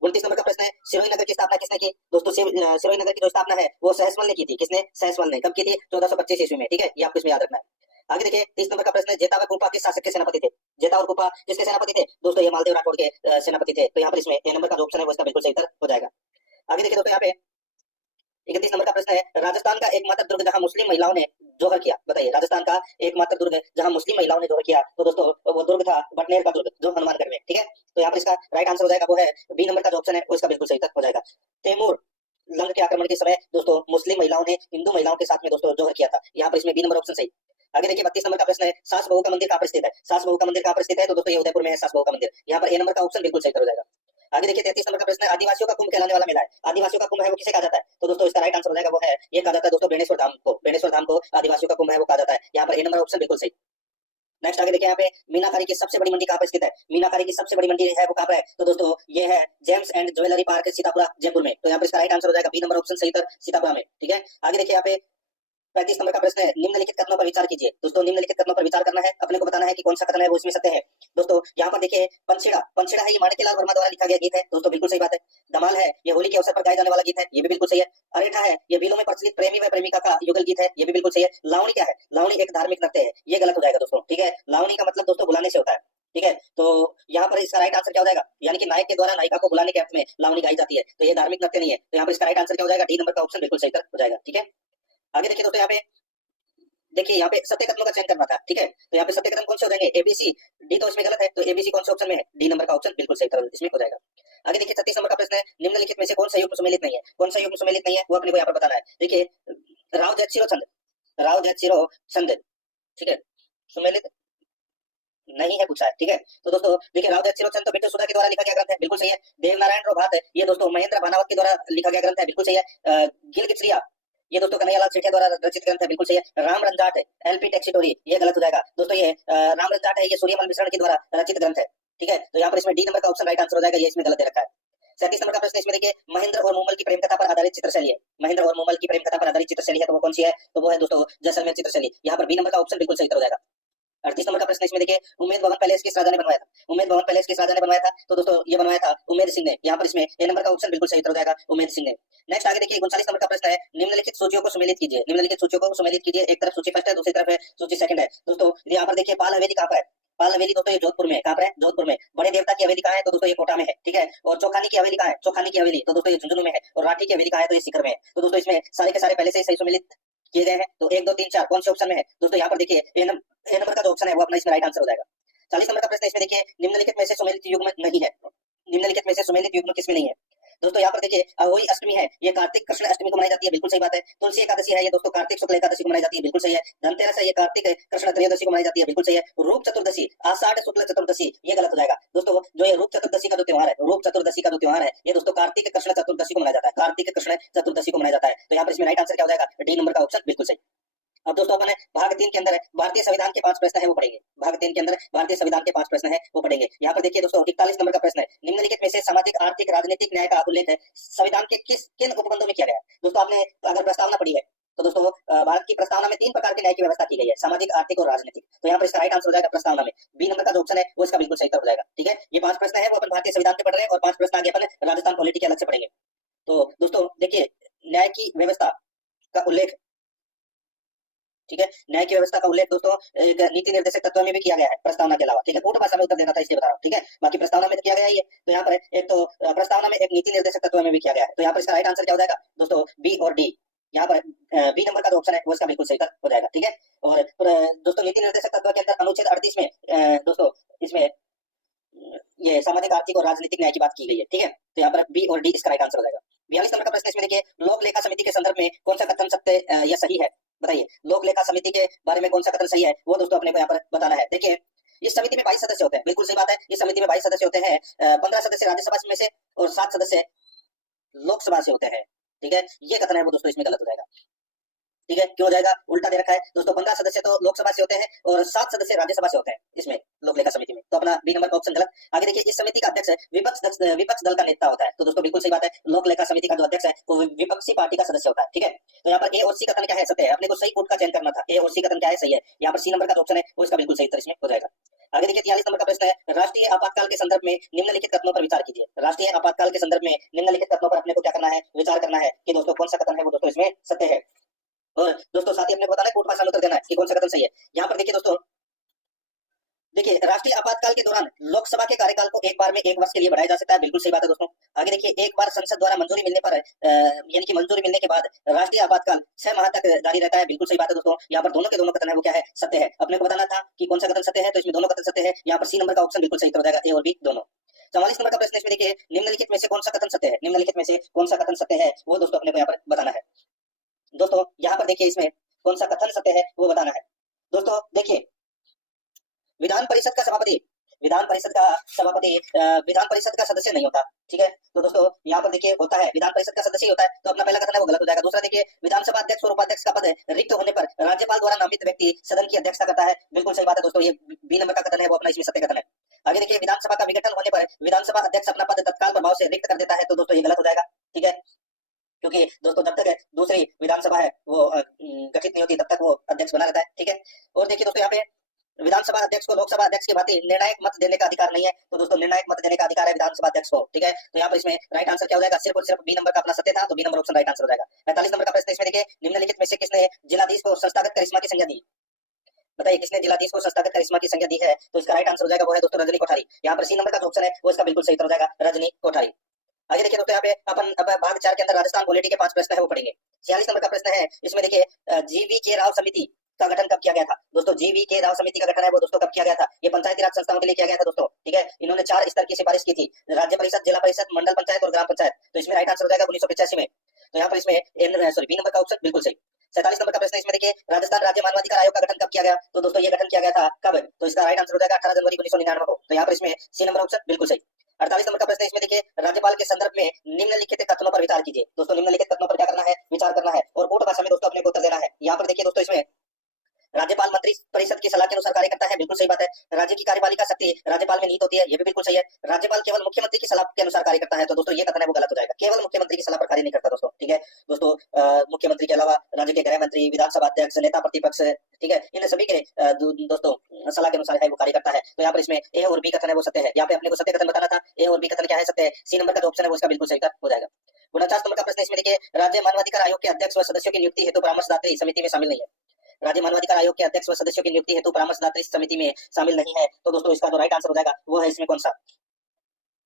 29 नंबर का प्रश्न है, सिरोही नगर की स्थापना किसने की? दोस्तों सिरोही नगर की जो स्थापना है वो सहसमल ने की थी। किसने? सहसमल ने। कब की थी? 1425 ईस्वी में। ठीक है, ये आपको इसमें याद रखना है। आगे देखिए 30 नंबर का प्रश्न है, जेता व कुपा किस शासक के सेनापति थे? जेता और कुपा किसके सेनापति थे? दोस्तों ये मालदेव राठौड़ के सेनापति थे। तो यहाँ पर इसमें ए नंबर का जो ऑप्शन है वो इसका बिल्कुल सही उत्तर हो जाएगा। आगे देखिए दोस्तों, यहाँ पे 31 नंबर का प्रश्न है, राजस्थान का एकमात्र दुर्ग जहां मुस्लिम महिलाओं ने जोहर किया। बताइए, राजस्थान का एकमात्र दुर्ग जहां मुस्लिम महिलाओं ने जोहर किया। तो दोस्तों वो दुर्ग था बटनेर का दुर्ग, जो हनुमानगढ़ में। ठीक है, तो यहाँ पर इसका राइट आंसर हो जाएगा वो है बी नंबर का जो ऑप्शन है वो इसका बिल्कुल सही उत्तर हो जाएगा। तैमूर लंग के आक्रमण के समय दोस्तों मुस्लिम महिलाओं ने हिंदू महिलाओं के साथ में दोस्तों जोहर किया था। यहाँ पर इसमें बी नंबर ऑप्शन सही। आगे देखिए 32 नंबर का प्रश्न है, सास बहू का मंदिर कहां पर स्थित है? सास बहू का मंदिर कहां पर स्थित है? तो दोस्तों ये उदयपुर में है सास बहू का मंदिर। यहाँ पर ए नंबर का ऑप्शन बिल्कुल सही हो जाएगा। आगे देखिए 33 नंबर का प्रश्न है, आदिवासियों का कुंभ कहलाने वाला मेला है। आदिवासियों का कुंभ है वो किसे कहा जाता है? तो दोस्तों इसका राइट आंसर हो जाएगा वो है, ये कहा जाता है दोस्तों बेणेश्वर धाम को। बेणेश्वर धाम को आदिवासियों का कुंभ है वो कहा जाता है। यहाँ पर ए नंबर ऑप्शन बिल्कुल सही। नेक्स्ट आगे देखिए, यहाँ पे मीनाकारी की सबसे बड़ी मंडी कहां पर स्थित है? मीनाकारी की सबसे बड़ी मंडी है वो कहां पर है? तो दोस्तों ये है James and jewellery park Sitapura Jaipur में। तो यहाँ पर इसका राइट आंसर हो जाएगा बी नंबर ऑप्शन सही उत्तर, सीतापुरा में। ठीक है, आगे देखिए यहाँ पे 35 नंबर का प्रश्न है, निम्नलिखित कथनों पर विचार कीजिए। दोस्तों निम्नलिखित कथनों पर विचार करना है, अपने को बताना है कि कौन सा कथन है वो इसमें सत्य है। दोस्तों यहाँ पर देखिए, पंछेड़ा पंछेड़ा है ये माणिक्यलाल वर्मा द्वारा लिखा गया गीत है। दोस्तों बिल्कुल सही बात है। धमाल है ये होली के अवसर पर गाया जाने वाला गीत है, ये भी बिल्कुल सही है। अरेठा है ये बिलों में प्रचलित प्रेमी व प्रेमिका का युगल गीत है, ये भी बिल्कुल सही है। लावणी क्या है? लावणी एक धार्मिक नृत्य है, ये गलत हो जाएगा दोस्तों। ठीक है, लावणी का मतलब दोस्तों बुलाने से होता है। ठीक है, तो यहाँ पर इसका राइट आंसर क्या हो जाएगा? यानी कि नायक के द्वारा नायिका को बुलाने के अर्थ में लावणी गाई जाती है, तो ये धार्मिक नृत्य नहीं है। तो यहाँ पर इसका राइट आंसर क्या हो जाएगा? डी नंबर का ऑप्शन बिल्कुल सही हो जाएगा। ठीक है, आगे देखिए दोस्तों, यहाँ पे देखिए यहाँ पे सत्य कथनों का चयन करना था। ठीक है, तो यहाँ पे सत्य कथन कौन से हो जाएंगे? एबीसी। डी तो इसमें गलत है, तो एबीसी कौन से ऑप्शन में है? डी नंबर का ऑप्शन बिल्कुल सही इसमें हो जाएगा। आगे देखिए 36 नंबर का प्रश्न है, निम्नलिखित में से कौन सा युग्म सुमेलित नहीं है? कौन सा युग्म सुमेलित नहीं है वो अपने को यहाँ पर बताना है। देखिए राव जयचिरो छंद, राव जयचिरो छंद, ठीक है, सुमेलित नहीं है पूछा है, ठीक है। तो दोस्तों देखिए, राव जगत तो बिट्टू सुधा के द्वारा लिखा गया ग्रंथ है, बिल्कुल सही है। देवनारायण रोभात, ये दोस्तों महेंद्र भानावत के द्वारा लिखा गया ग्रंथ है, बिल्कुल सही है। गिलगिचरिया, ये दोस्तों कन्हैयालाल सेठिया द्वारा रचित ग्रंथ है, बिल्कुल सही है। राम रंजाट, एलपी टेक्सिटोरी, ये गलत हो जाएगा दोस्तों। ये राम रंजाट है, ये सूर्यमल मिश्रण के द्वारा रचित ग्रंथ है, ठीक है। तो यहाँ पर इसमें डी नंबर का ऑप्शन राइट आंसर हो जाएगा, ये इसमें गलत दे रखा है। 37 नंबर का प्रश्न इसमें देखिए, महेंद्र और मोमल की प्रेम कथा पर आधारित चित्रशैली है। महेंद्र और मोमल की प्रेम कथा पर आधारित चित्रशैली है, तो वो कौन सी है? तो वो है दोस्तों जैसलमेर चित्रशैली। यहाँ पर बी नंबर का ऑप्शन बिल्कुल सही हो जाएगा। 38 नंबर का प्रश्न इसमें देखिए, उम्मेद भवन पैलेस किस राजा ने बनवाया था? उम्मेद भवन पैलेस किस राजा ने बनवाया था? तो दोस्तों ये बनवाया था उम्मेद सिंह ने। यहाँ पर इसमें ए नंबर का ऑप्शन बिल्कुल सही हो जाएगा, उम्मेद सिंह ने। नेक्स्ट आगे देखिए, 39 नंबर का प्रश्न है, निम्नलिखित सूचियों को सुमेलित कीजिए। निम्नलिखित सूचियों को सुमेलित कीजिए। एक तरफ सूची फर्स्ट है, दूसरी तरफ है सूची सेकंड है। दोस्तों यहाँ पर देखिए, पाल हवेली कहाँ पर है? पाल हवेली दोस्तों ये जोधपुर में है। कहाँ पर है? जोधपुर में। बड़े देवता की हवेली कहाँ है? तो दोस्तों ये कोटा में है, ठीक है। और चौखानी की हवेली कहाँ है? चौखानी की हवेली तो दोस्तों ये झुंझुनू में है। और राठी की हवेली कहाँ है? तो ये सीकर में है। तो दोस्तों इसमें सारे के सारे पहले से ही सही सुमेलित किए गए हैं। तो 1 2 3 4 कौन से ऑप्शन में है? दोस्तों यहाँ पर देखिए, ए नंबर का जो ऑप्शन है वो अपना इसमें राइट आंसर हो जाएगा। 40 नंबर का प्रश्न इसमें देखिए, निम्नलिखित में से सुमेलित युग्म नहीं है। निम्नलिखित में से सुमेलित युग्म किसमें नहीं है? दोस्तों यहाँ पर देखिए, अहोई अष्टमी है, ये कार्तिक कृष्ण अष्टमी को मनाई जाती है, बिल्कुल सही बात है। तुलसी एकादशी है, ये दोस्तों कार्तिक शुक्ल एकादशी को मनाई जाती है, बिल्कुल सही है। धनतेरस है, ये कार्तिक कृष्ण त्रयोदशी को मनाई जाती है, बिल्कुल सही है। रूप चतुर्दशी, आषाढ़ शुक्ल चतुर्दशी, ये गलत हो जाएगा दोस्तों। जो ये रूप चतुर्दशी का जो त्योहार है, रूप चतुर्दशी का जो त्योहार है, ये दोस्तों कार्तिक कृष्ण चतुर्दशी को मनाया जाता है, कार्तिक कृष्ण चतुर्दशी को मनाया जाता है। तो यहाँ पर इसमें राइट आंसर क्या हो जाएगा? डी नंबर का ऑप्शन बिल्कुल सही। अब दोस्तों अपन भाग 3 के अंदर भारतीय संविधान के 5 प्रश्न है वो पढ़ेंगे। भाग 3 के अंदर भारतीय संविधान के 5 प्रश्न है वो पढ़ेंगे। यहाँ पर देखिए दोस्तों, 41 नंबर का प्रश्न है, निम्नलिखित में से सामाजिक आर्थिक राजनीतिक न्याय का उल्लेख है संविधान के किन उपबंधों में किया गया है? दोस्तों आपने अगर प्रस्तावना पढ़ी है तो दोस्तों भारत की प्रस्तावना में 3 प्रकार के न्याय की व्यवस्था की गई है, सामाजिक, आर्थिक और राजनीतिक। तो यहाँ पर इसका राइट आंसर हो जाएगा प्रस्तावना में बी नंबर का जो ऑप्शन है वो इसका बिल्कुल सही हो जाएगा, ठीक है। ये 5 प्रश्न है वो अपन भारतीय संविधान के पढ़ रहे हैं, और 5 प्रश्न आगे अपन राजस्थान पॉलिटी के अलग से पढ़ेंगे। तो दोस्तों देखिए, न्याय की व्यवस्था का उल्लेख, ठीक है, न्याय की व्यवस्था का उल्लेख दोस्तों एक नीति निर्देशक तत्व में भी किया गया है प्रस्तावना के अलावा, ठीक है। पूर्ण भाषा में उत्तर देना था इसलिए बता रहा हूँ, ठीक है। बाकी प्रस्तावना में तो किया गया ही है। तो यहाँ पर एक तो प्रस्तावना में एक नीति निर्देशक तत्व में भी किया गया है। तो यहाँ पर इसका राइट आंसर क्या हो जाएगा दोस्तों? बी और डी। यहाँ पर बी नंबर का जो ऑप्शन है वो इसका बिल्कुल सही हो जाएगा, ठीक है। और दोस्तों नीति निर्देशक तत्व के अंदर अनुच्छेद 38 में दोस्तों इसमें ये सामाजिक, आर्थिक और राजनीतिक न्याय की बात की गई है, ठीक है। तो यहाँ पर बी और डी इसका राइट आंसर हो जाएगा। 42 नंबर का प्रश्न इसमें देखिए, लोक लेखा समिति के संदर्भ में कौन सा कथन सत्य या सही है? बताइए, लोक लेखा समिति के बारे में कौन सा कथन सही है वो दोस्तों अपने को यहाँ पर बताना है। देखिए, इस समिति में 22 सदस्य होते हैं, बिल्कुल सही बात है। इस समिति में 22 सदस्य होते हैं, 15 सदस्य राज्यसभा में से और 7 सदस्य लोकसभा से होते हैं, ठीक है। ये कथन है वो दोस्तों इसमें गलत हो जाएगा, ठीक है। क्यों हो जाएगा? उल्टा दे रखा है दोस्तों। 15 सदस्य तो लोकसभा से होते हैं और 7 सदस्य राज्यसभा से होते हैं इसमें लोक लेखा समिति में। तो अपना बी नंबर का ऑप्शन गलत। आगे देखिए, इस समिति का अध्यक्ष विपक्ष दल का नेता होता है। तो दोस्तों बिल्कुल सही बात है, लोक लेखा समिति का जो अध्यक्ष है वो विपक्षी पार्टी का सदस्य होता है, ठीक है। तो यहाँ पर ए और सी कथन क्या है? सत्य है। अपने को सही कोट का चयन करना था। ए और सी कथन क्या है? सही है। यहाँ पर सी नंबर का ऑप्शन है वो इसका बिल्कुल सही उत्तर इसमें हो जाएगा। आगे देखिए, 43 नंबर का प्रश्न है, राष्ट्रीय आपातकाल के संदर्भ में निम्नलिखित कथनों पर विचार कीजिए। राष्ट्रीय आपातकाल के संदर्भ में निम्नलिखित कथनों पर अपने को क्या करना है? विचार करना है कि दोस्तों कौन सा कथन है वो दोस्तों इसमें सत्य है। और दोस्तों साथ ही अपने को बताना है, कोट भाषा में उत्तर देना है कि कौन सा कथन सही है। यहाँ पर देखिए दोस्तों, देखिए, राष्ट्रीय आपातकाल के दौरान लोकसभा के कार्यकाल को एक बार में 1 वर्ष के लिए बढ़ाया जा सकता है, बिल्कुल सही बात है दोस्तों। आगे देखिए, एक बार संसद द्वारा मंजूरी मिलने पर यानी कि मंजूरी मिलने के बाद राष्ट्रीय आपातकाल 6 माह तक जारी रहता है, बिल्कुल सही बात है दोस्तों। यहाँ पर दोनों के दोनों कथन है वो क्या है? सत्य है। अपने को बताना था कि कौन सा कथन सत्य है, तो इसमें दोनों कथन सत्य है। यहाँ पर सी नंबर का ऑप्शन बिल्कुल सही हो जाएगा, ए और बी दोनों। 44 नंबर का प्रश्न इसमें देखिए, निम्नलिखित में से कौन सा कथन सत्य है? निम्नलिखित में से कौन सा कथन सत्य है वो दोस्तों अपने को यहाँ पर बताना है। दोस्तों यहाँ पर देखिए, इसमें कौन सा कथन सत्य है वो बताना है। दोस्तों देखिए, विधान परिषद का सभापति विधान परिषद का सदस्य नहीं होता, ठीक है। तो दोस्तों यहाँ पर देखिए, होता है विधान परिषद का सदस्य ही होता है, तो अपना पहला कथन है वो गलत हो जाएगा। दूसरा देखिए, विधानसभा अध्यक्ष और उपाध्यक्ष का पद रिक्त होने पर राज्यपाल द्वारा नामित व्यक्ति सदन की अध्यक्षता करता है, बिल्कुल सही बात है दोस्तों। ये बी नंबर का कथन है वो अपना इसमें सत्य कथन है। आगे देखिए, विधानसभा का विघटन होने पर विधानसभा अध्यक्ष अपना पद तत्काल प्रभाव से रिक्त कर देता है, तो दोस्तों ये गलत हो जाएगा, ठीक है। क्योंकि दोस्तों जब तक दूसरी विधानसभा है वो गठित नहीं होती तब तक वो अध्यक्ष बना रहता है, ठीक है। और देखिए दोस्तों, यहाँ पे विधानसभा अध्यक्ष को लोकसभा अध्यक्ष की भांति निर्णायक मत देने का अधिकार नहीं है, तो दोस्तों निर्णायक मत देने का अधिकार है विधानसभा अध्यक्ष को, ठीक है। तो यहाँ पर इसमें राइट आंसर क्या हो जाएगा? सिर्फ और सिर्फ बी नंबर का अपना सत्य था, तो b number option right answer हो जाएगा। 45 नंबर का प्रश्न इसमें देखिए, निम्नलिखित में से किसने जिलाधीश को संस्थागत करिश्मा की संज्ञा दी? बताइए, किसने जिलाधीश को संस्थागत करिश्मा की संज्ञा दी है? तो इसका राइट आंसर हो जाएगा वो है दोस्तों रजनी कोठारी। यहाँ पर सी नंबर का जो ऑप्शन है वो इसका बिल्कुल सही हो जाएगा, रजनी कोठारी। आगे देखिए दोस्तों, यहाँ पे अपन अब भाग 4 के अंदर राजस्थान पॉलिटी के 5 प्रश्न है वो पढ़ेंगे। 46 नंबर का प्रश्न है इसमें देखिए, जीवी के राव समिति का गठन कब किया गया था? दोस्तों जीवी के राव समिति का गठन है वो दोस्तों कब किया गया था? ये पंचायती राज संस्थाओं के लिए किया गया था दोस्तों, ठीक है। इन्होंने 4 स्तर की सिफारिश की थी, राज्य परिषद, जिला परिषद, मंडल पंचायत और ग्राम पंचायत। तो इसमें राइट आंसर हो जाएगा 1985 में। तो यहाँ पर इसमें बी नंबर का ऑप्शन बिल्कुल सही। 47 नंबर का प्रश्न इसमें देखिए, राजस्थान राज्य मानवाधिकार आयोग का गठन कब किया गया? तो दोस्तों ये गठन किया गया था कब? तो इसका राइट आंसर हो जाएगा 18 जनवरी 1999 को। तो यहाँ पर इसमें सी नंबर ऑप्शन बिल्कुल सही। 48 नंबर का प्रश्न इसमें देखिए, राज्यपाल के संदर्भ में निम्नलिखित कथनों पर विचार कीजिए। दोस्तों निम्नलिखित कथनों पर क्या करना है? विचार करना है और कोट भाषा में दोस्तों अपने को उत्तर देना है। यहाँ पर देखिए दोस्तों, इसमें राज्यपाल मंत्री परिषद की सलाह के अनुसार कार्य करता है, बिल्कुल सही बात है। राज्य की कार्यपालिका शक्ति राज्यपाल में निहित होती है, ये भी बिल्कुल सही है। राज्यपाल केवल मुख्यमंत्री की सलाह के अनुसार कार्य करता है, तो दोस्तों ये कथन है वो गलत हो जाएगा। केवल मुख्यमंत्री की सलाह पर कार्य नहीं करता दोस्तों, ठीक है दोस्तों। मुख्यमंत्री के अलावा राज्य के गृह मंत्री, विधानसभा अध्यक्ष, नेता प्रतिपक्ष, ठीक है, इन सभी के दोस्तों सलाह के अनुसार है वो कार्य करता है। तो यहाँ पर इसमें ए और बी कथन है वो सत्य है। यहाँ पे अपने को सत्य कथन बताना था, ए और बी कथन क्या है? सत्य है। सी नंबर का जो ऑप्शन है वो इसका बिल्कुल सही हो जाएगा। 49 नंबर का प्रश्न इसमें देखिए, राज्य मानवाधिकार आयोग के अध्यक्ष व सदस्यों की नियुक्ति हेतु परामर्शदात्री समिति में शामिल नहीं है। राज्य मानवाधिकार आयोग के अध्यक्ष व सदस्यों की नियुक्ति हेतु परामर्शदात्री समिति में शामिल नहीं है, तो दोस्तों इसका जो राइट आंसर हो जाएगा वो है इसमें कौन सा?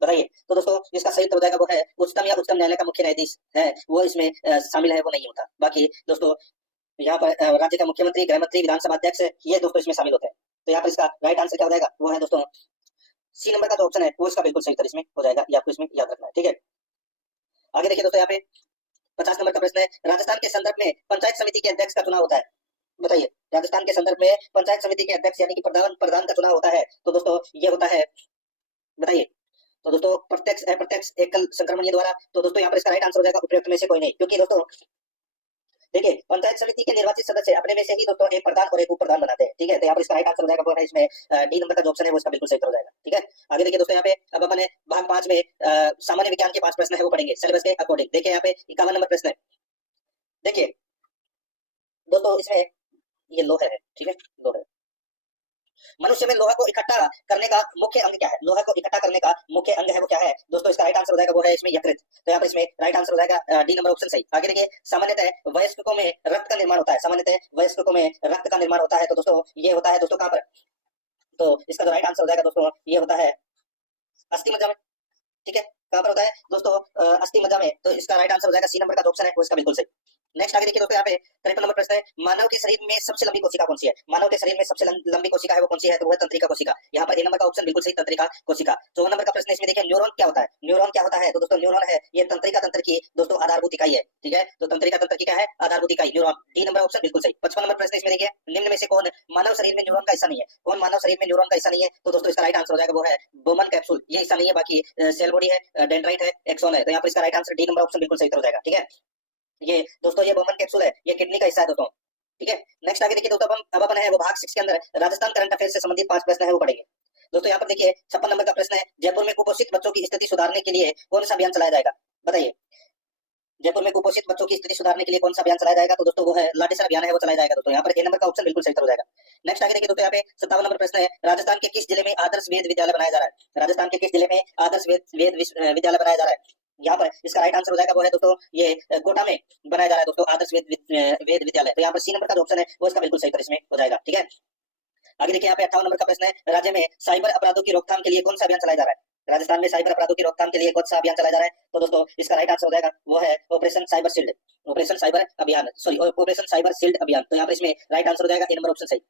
बताइए। तो दोस्तों इसका सही उत्तर हो जाएगा वो है उच्चतम या उच्चतम न्यायालय का मुख्य न्यायाधीश है, वो इसमें शामिल है, वो नहीं होता। बाकी दोस्तों यहाँ पर राज्य का मुख्यमंत्री, गृह मंत्री, विधानसभा अध्यक्ष, ये दोस्तों इसमें शामिल होते हैं। तो यहाँ पर इसका राइट आंसर क्या हो जाएगा? वो है दोस्तों सी नंबर का जो ऑप्शन है वो इसका बिल्कुल सही उत्तर इसमें हो जाएगा। ये आपको इसमें याद रखना है, ठीक है। आगे देखिए दोस्तों, यहाँ पे 50 नंबर का प्रश्न है, राजस्थान के संदर्भ में पंचायत समिति के अध्यक्ष का चुनाव होता है। बताइए, राजस्थान के संदर्भ में पंचायत समिति के अध्यक्ष यानी कि प्रधान का चुनाव होता है, तो दोस्तों ये होता है, बताइए। तो दोस्तों प्रत्यक्ष, अप्रत्यक्ष, एकल, संक्रमणीय द्वारा। तो दोस्तों यहाँ पर इसका राइट आंसर हो जाएगा उपयुक्त में से कोई नहीं, क्योंकि दोस्तों देखिए पंचायत समिति के निर्वाचित सदस्य अपने में से ही दोस्तों एक प्रधान और एक उप प्रधान बनाते हैं, ठीक है। तो यहाँ पर इसका राइट आंसर हो जाएगा वो है इसमें डी नंबर का जो ऑप्शन है वो इसका बिल्कुल सही हो जाएगा, ठीक है। आगे देखिए दोस्तों, यहाँ पे अब अपन भाग 5 में सामान्य विज्ञान के 5 प्रश्न है वो पढ़ेंगे सिलेबस के अकॉर्डिंग। देखिए यहाँ पे 51 नंबर प्रश्न है। देखिए दोस्तों इसमें ये लोहा है, ठीक है, लोहा है। मनुष्य में लोहा को इकट्ठा करने का मुख्य अंग क्या है? लोहा को इकट्ठा करने का मुख्य अंग है वो क्या है? दोस्तों इसका राइट आंसर हो जाएगा वो है इसमें यकृत। तो यहाँ पर इसमें राइट आंसर हो जाएगा डी नंबर ऑप्शन सही। आगे देखिए, सामान्यतः वयस्कों में रक्त का निर्माण होता है, सामान्यतः वयस्कों में रक्त का निर्माण होता है, तो दोस्तों ये होता है दोस्तों कहाँ पर? तो इसका जो राइट आंसर हो जाएगा दोस्तों ये होता है अस्थि मज्जा में, ठीक है। कहाँ पर होता है दोस्तों? अस्थि मज्जा में। तो इसका राइट आंसर हो जाएगा सी नंबर का जो ऑप्शन है वो इसका बिल्कुल सही। नेक्स्ट आगे देखिए दोस्तों, यहाँ पे 53 नंबर प्रश्न है, मानव के शरीर में सबसे लंबी कोशिका कौन सी है? मानव के शरीर में सबसे लंबी कोशिका है वो कौन सी है? तो वो है तंत्रिका कोशिका। यहाँ पर ए नंबर का ऑप्शन बिल्कुल सही, तंत्रिका कोशिका। 54 नंबर का प्रश्न इसमें देखिए, न्यूरॉन क्या होता है? न्यूरॉन क्या होता है? तो दोस्तों न्यूरॉन है ये तंत्रिका तंत्र की दोस्तों आधारभूत इकाई है, ठीक है। तो तंत्रिका तंत्र की क्या है? आधारभूत इकाई, न्यूरॉन। डी नंबर ऑप्शन बिल्कुल सही। 55 नंबर प्रश्न इसमें देखिए, निम्न में से कौन मानव शरीर में न्यूरॉन का हिस्सा नहीं है? कौन मानव शरीर में न्यूरॉन का हिस्सा नहीं है? तो दोस्तों इसका राइट आंसर हो जाएगा वो है बोमन कैप्सूल, ये हिस्सा नहीं है। बाकी सेल बॉडी है, डेंड्राइट है, एक्सॉन है। तो यहाँ पर इसका right answer D number option बिल्कुल सही हो जाएगा, ठीक है। ये दोस्तों ये बोमन कैप्सूल है, ये किडनी का हिस्सा है दोस्तों, ठीक है। नेक्स्ट आगे देखिए दोस्तों, अब अपन है वो भाग 6 के अंदर राजस्थान करंट अफेयर से संबंधित 5 प्रश्न है वो पढ़ेंगे। दोस्तों यहाँ पर देखिए 56 नंबर का प्रश्न है, जयपुर में कुपोषित बच्चों की स्थिति सुधारने के लिए कौन सा अभियान चलाया जाएगा? बताइए, जयपुर में कुपोषित बच्चों की स्थिति सुधारने के लिए कौन सा अभियान चलाया जाएगा? तो दोस्तों वो है लाडली अभियान है वो चलाया जाएगा दोस्तों। यहाँ पर ए नंबर का ऑप्शन बिल्कुल सही हो जाएगा। नेक्स्ट आगे देखिए दोस्तों, यहाँ पे 57 नंबर प्रश्न है, राजस्थान के किस जिले में आदर्श वेद विद्यालय बनाया जा रहा है? राजस्थान के किस जिले में आदर्श वेद विद्यालय बनाया जा रहा है? यहाँ पर इसका राइट आंसर हो जाएगा वो है दोस्तों ये कोटा में बनाया जा रहा है दोस्तों आदर्श वेद विद्यालय। तो यहाँ पर सी नंबर का जो ऑप्शन है वो इसका बिल्कुल सही इसमें हो जाएगा, ठीक है। आगे देखिए यहाँ पे 58 नंबर का प्रश्न है, राज्य में साइबर अपराधों की रोकथाम के लिए कौन सा अभियान चलाया जा रहा है? राजस्थान में साइबर अपराधों की रोकथाम के लिए कौन सा अभियान चलाया जा रहा है? तो दोस्तों इसका राइट आंसर हो जाएगा वो है operation cyber shield, operation cyber अभियान, सॉरी ऑपरेशन साइबर शील्ड अभियान। तो यहाँ पर इसमें राइट आंसर हो जाएगा ए नंबर ऑप्शन सही।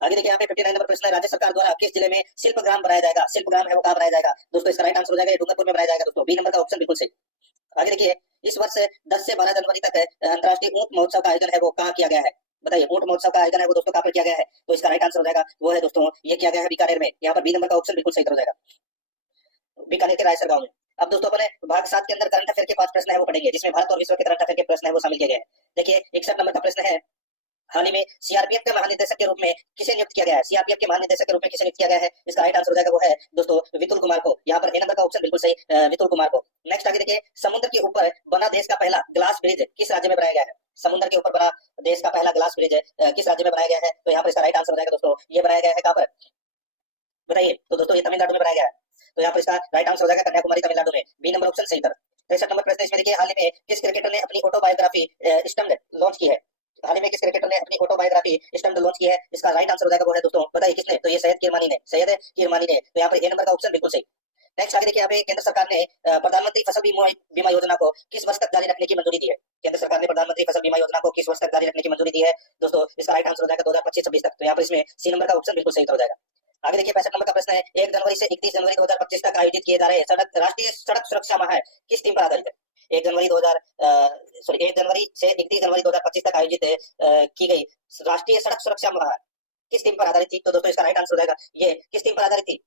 आगे देखिए यहाँ पे 59 नंबर प्रश्न है, राज्य सरकार द्वारा किस जिले में शिल्प ग्राम बनाया जाएगा? शिल्प ग्राम है वो कहाँ बनाया जाएगा? दोस्तों इसका राइट आंसर हो जाएगा डूंगरपुर में बनाया जाएगा दोस्तों, बी नंबर का ऑप्शन बिल्कुल सही। आगे देखिए, इस वर्ष 10 से 12 जनवरी तक अंतर्राष्ट्रीय ऊंट महोत्सव का आयोजन है वो कहाँ किया गया है? बताइए, ऊंट महोत्सव का आयोजन है वो दोस्तों कहाँ पर किया गया है? तो इसका राइट आंसर हो जाएगा वो है दोस्तों ये किया गया है बीकानेर में। यहाँ पर बी नंबर का ऑप्शन बिल्कुल सही हो जाएगा, बीकानेर के रायसर गांव में। अब दोस्तों अपने भाग 7 के अंदर करंट अफेयर के 5 प्रश्न है वो पढ़ेंगे, जिसमें भारत और विश्व के करंट अफेयर के प्रश्न है वो शामिल किए गए हैं। देखिए 61 नंबर का प्रश्न है, हाल ही में सीआरपीएफ के महानिदेशक के रूप में किसे नियुक्त किया गया है? सीआरपीएफ के महानिदेशक के रूप में किसे नियुक्त किया गया है? इसका राइट आंसर हो जाएगा वो है दोस्तों विपुल कुमार को। यहाँ पर ए नंबर का ऑप्शन बिल्कुल सही, विपुल कुमार को। नेक्स्ट आगे देखिए, समुद्र के ऊपर बना देश का पहला ग्लास ब्रिज किस राज्य में बनाया गया है? समुद्र के ऊपर बना देश का पहला ग्लास ब्रिज किस राज्य में बनाया गया है? तो यहाँ पर इसका राइट आंसर हो जाएगा दोस्तों ये बनाया गया है कहाँ पर? बताइए, तो दोस्तों ये तमिलनाडु में बनाया गया है। तो यहाँ पर इसका राइट आंसर हो जाएगा कन्याकुमारी तमिलनाडु में, बी नंबर ऑप्शन सही था। 63 नंबर प्रश्न इसमें देखिए, हाल ही में किस क्रिकेटर ने अपनी ऑटोबायोग्राफी स्टम्प्ड लॉन्च की है? हाल ही में किस क्रिकेटर ने अपनी ऑटोबायोग्राफी स्टम्प्ड लॉन्च की है? इसका राइट आंसर हो जाएगा वो है दोस्तों, बताइए किसने? तो ये सैयद किरमानी ने, सैयद किरमानी ने। तो यहाँ पर ए नंबर का ऑप्शन बिल्कुल सही। नेक्स्ट आगे देखिए, यहाँ पे केंद्र सरकार ने प्रधानमंत्री फसल बीमा योजना को किस वर्ष तक जारी रखने की मंजूरी दी है? केंद्र सरकार ने प्रधानमंत्री फसल बीमा योजना को किस वर्ष तक जारी रखने की मंजूरी दी है? दोस्तों इसका राइट आंसर हो जाएगा 2025-26 तक। तो यहाँ पर इसमें सी नंबर का ऑप्शन बिल्कुल सही हो जाएगा। आगे देखिए 65 नंबर का प्रश्न है, 1 जनवरी से 31 जनवरी 2025 तक आयोजित किए जा रहे राष्ट्रीय सड़क सुरक्षा माह किस थीम पर आधारित है? 1 जनवरी से 31 जनवरी 2025 तक आयोजित की गई राष्ट्रीय सड़क सुरक्षा माह किस थीम पर आधारित थी? तो दोस्तों इसका राइट आंसर हो जाएगा ये किस थीम पर आधारित थी?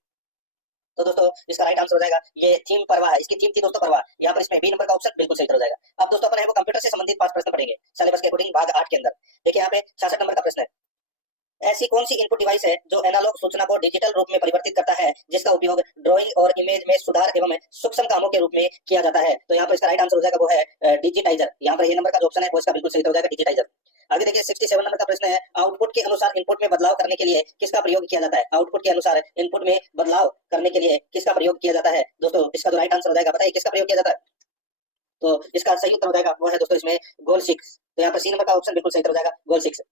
तो दोस्तों इसका राइट आंसर हो जाएगा ये थीम परवाह है। इसकी थीम थी दोस्तों परवाह। यहाँ पर इसमें बी नंबर का ऑप्शन बिल्कुल सही हो जाएगा। अब दोस्तों अपन है वो कंप्यूटर से संबंधित 5 प्रश्न पढ़ेंगे सिलेबस के अकॉर्डिंग भाग 8 के अंदर। देखिए यहाँ पे 66 नंबर का प्रश्न है, ऐसी कौन सी इनपुट डिवाइस है जो एनालॉग सूचना को डिजिटल रूप में परिवर्तित करता है जिसका उपयोग ड्राइंग और इमेज में सुधार एवं सूक्ष्म कामों के रूप में किया जाता है? तो यहाँ पर इसका राइट आंसर हो जाएगा वो है डिजिटाइजर। यहाँ पर ये नंबर का जो ऑप्शन है वो इसका बिल्कुल सही हो जाएगा डिजिटाइजर। आगे देखिए 67 नंबर का प्रश्न है, आउटपुट के अनुसार इनपुट में बदलाव करने के लिए किसका प्रयोग किया जाता है? आउटपुट के अनुसार इनपुट में बदलाव करने के लिए किसका प्रयोग किया जाता है? दोस्तों इसका जो राइट आंसर हो जाएगा बताइए किसका प्रयोग किया जाता है? तो इसका सही उत्तर हो जाएगा वो है दोस्तों इसमें गोल 6। तो यहाँ पर सी नंबर का ऑप्शन बिल्कुल सही हो जाएगा गोल 6।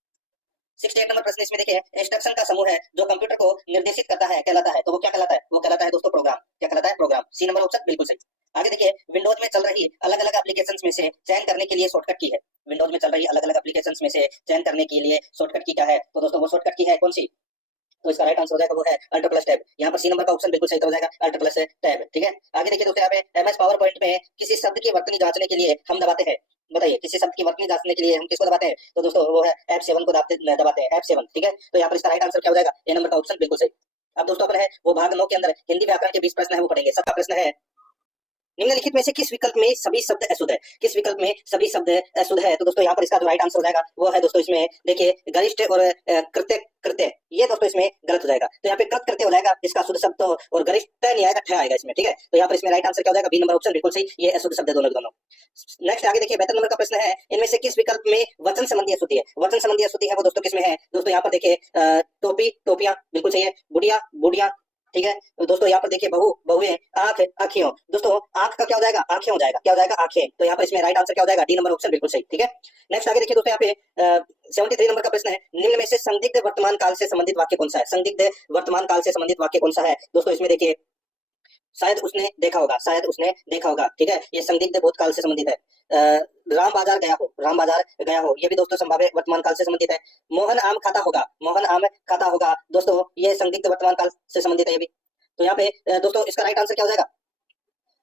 68 नंबर प्रश्न इसमें देखिए, इंस्ट्रक्शन का समूह है जो कंप्यूटर को निर्देशित करता है कहलाता है, तो वो क्या कहलाता है? वो कहलाता है दोस्तों प्रोग्राम। क्या कहलाता है? प्रोग्राम। सी नंबर ऑप्शन बिल्कुल सही। आगे देखिए, विंडोज में चल रही अलग अलग एप्लीकेशंस में से चयन करने के लिए शॉर्टकट की है। विंडोज में चल रही अलग अलग एप्लीकेशंस में से चयन करने के लिए शॉर्टकट की क्या है? तो दोस्तों वो शॉर्टकट की है कौन सी? तो इसका राइट आंसर हो जाएगा वो है अल्ट प्लस टैब। यहाँ पर सी नंबर का ऑप्शन बिल्कुल सही हो जाएगा अल्ट प्लस टैब। ठीक है, आगे देखिए दोस्तों यहाँ पे एमएस पावर पॉइंट में किसी शब्द की वर्तनी जांचने के लिए हम दबाते हैं, बताइए किसी शब्द की वर्तनी जांचने के लिए हम किसको दबाते हैं? तो दोस्तों वो है F7 को दबाते हैं F7। ठीक है, तो यहाँ पर इसका राइट आंसर क्या हो जाएगा? ए नंबर का ऑप्शन बिल्कुल सही। अब दोस्तों अपन है वो भाग 9 के अंदर हिंदी व्याकरण के 20 प्रश्न है वो पढ़ेंगे। सबका प्रश्न है, निम्नलिखित में से किस विकल्प में सभी शब्द अशुद्ध है? किस विकल्प में सभी शब्द अशुद्ध है? तो दोस्तों यहाँ पर इसका जो राइट आंसर हो जाएगा वो है दोस्तों इसमें देखिए गरिष्ठ और कृत्य कृत्य, ये दोस्तों इसमें गलत हो जाएगा। तो यहाँ पे कृत कृत्य हो जाएगा, इसका शुद्ध शब्द तो और गरिष्ठ नहीं आएगा, ठय आएगा इसमें। ठीक है, तो यहाँ पर इसमें राइट आंसर क्या हो जाएगा? बी नंबर ऑप्शन बिल्कुल सही, ये अशुद्ध शब्द है दोनों के दोनों। नेक्स्ट आगे देखिए 72 नंबर का प्रश्न है, इनमें से किस विकल्प में वचन संबंधी अशुद्धि है? वचन संबंधी अशुद्धि है वो दोस्तों किसमें है? दोस्तों यहाँ पर देखिए टोपी टोपियां बिल्कुल सही है, बुढ़िया बुढ़िया। ठीक है, तो दोस्तों यहाँ पर देखिए बहु बहुए, आंख आंखियों। दोस्तों आंख का क्या हो जाएगा? आंखें हो जाएगा। क्या हो जाएगा? आंखें। तो यहाँ पर इसमें राइट आंसर क्या हो जाएगा? डी नंबर ऑप्शन बिल्कुल सही। ठीक है, नेक्स्ट आगे देखिए दोस्तों यहाँ पे 73 नंबर का प्रश्न है, निम्न में से संदिग्ध वर्तमान काल से संबंधित वाक्य कौन सा है? संदिग्ध वर्तमान काल से संबंधित वाक्य कौन सा है? दोस्तों इसमें देखिए शायद उसने देखा होगा, शायद उसने देखा होगा। ठीक है, ये संदिग्ध भूतकाल से संबंधित है। राम बाजार गया हो, राम बाजार गया हो, ये भी दोस्तों संभाव्य वर्तमान काल से संबंधित है। मोहन आम खाता होगा, मोहन आम खाता होगा, दोस्तों ये संदिग्ध वर्तमान काल से संबंधित है ये भी। तो यहाँ पे दोस्तों इसका राइट आंसर क्या हो जाएगा?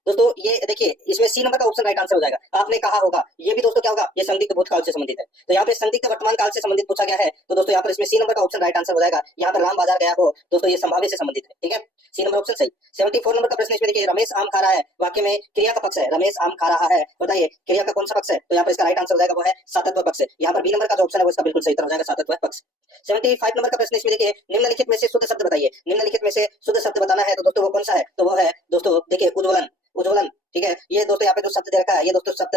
दोस्तों ये देखिए इसमें सी नंबर का ऑप्शन राइट आंसर हो जाएगा। आपने कहा होगा, ये भी दोस्तों क्या होगा? ये संदिग्ध भूतकाल से संबंधित है। तो यहाँ पे संदिग्ध वर्तमान काल से संबंधित पूछा गया है, तो दोस्तों यहाँ पर इसमें सी नंबर का ऑप्शन राइट आंसर हो जाएगा। यहाँ पर राम बाजार गया हो, दोस्तों ये संभाव्य से संबंधित है। ठीक है, सी नंबर ऑप्शन सही। 74 नंबर का प्रश्न इसमें देखिए, रमेश आम खा रहा है, वाक्य में क्रिया का पक्ष है, रमेश आम खा रहा है, बताइए क्रिया का कौन सा पक्ष है? तो यहाँ पर इसका राइट आंसर हो जाएगा वो है सातत्व पक्ष। यहाँ पर बी नंबर का जो ऑप्शन है वो इसका बिल्कुल सही हो जाएगा सातत्व पक्ष। 75 नंबर का प्रश्न इसमें देखिए, निम्नलिखित में से शुद्ध शब्द बताइए। निम्नलिखित में से शुद्ध शब्द बताना है, तो दोस्तों वो कौन सा है? तो वो है दोस्तों देखिए उज्ज्वलन, उज्ज्वलन। ठीक है, ये दोस्तों यहाँ पे जो शब्द दे रखा है ये दोस्तों शब्द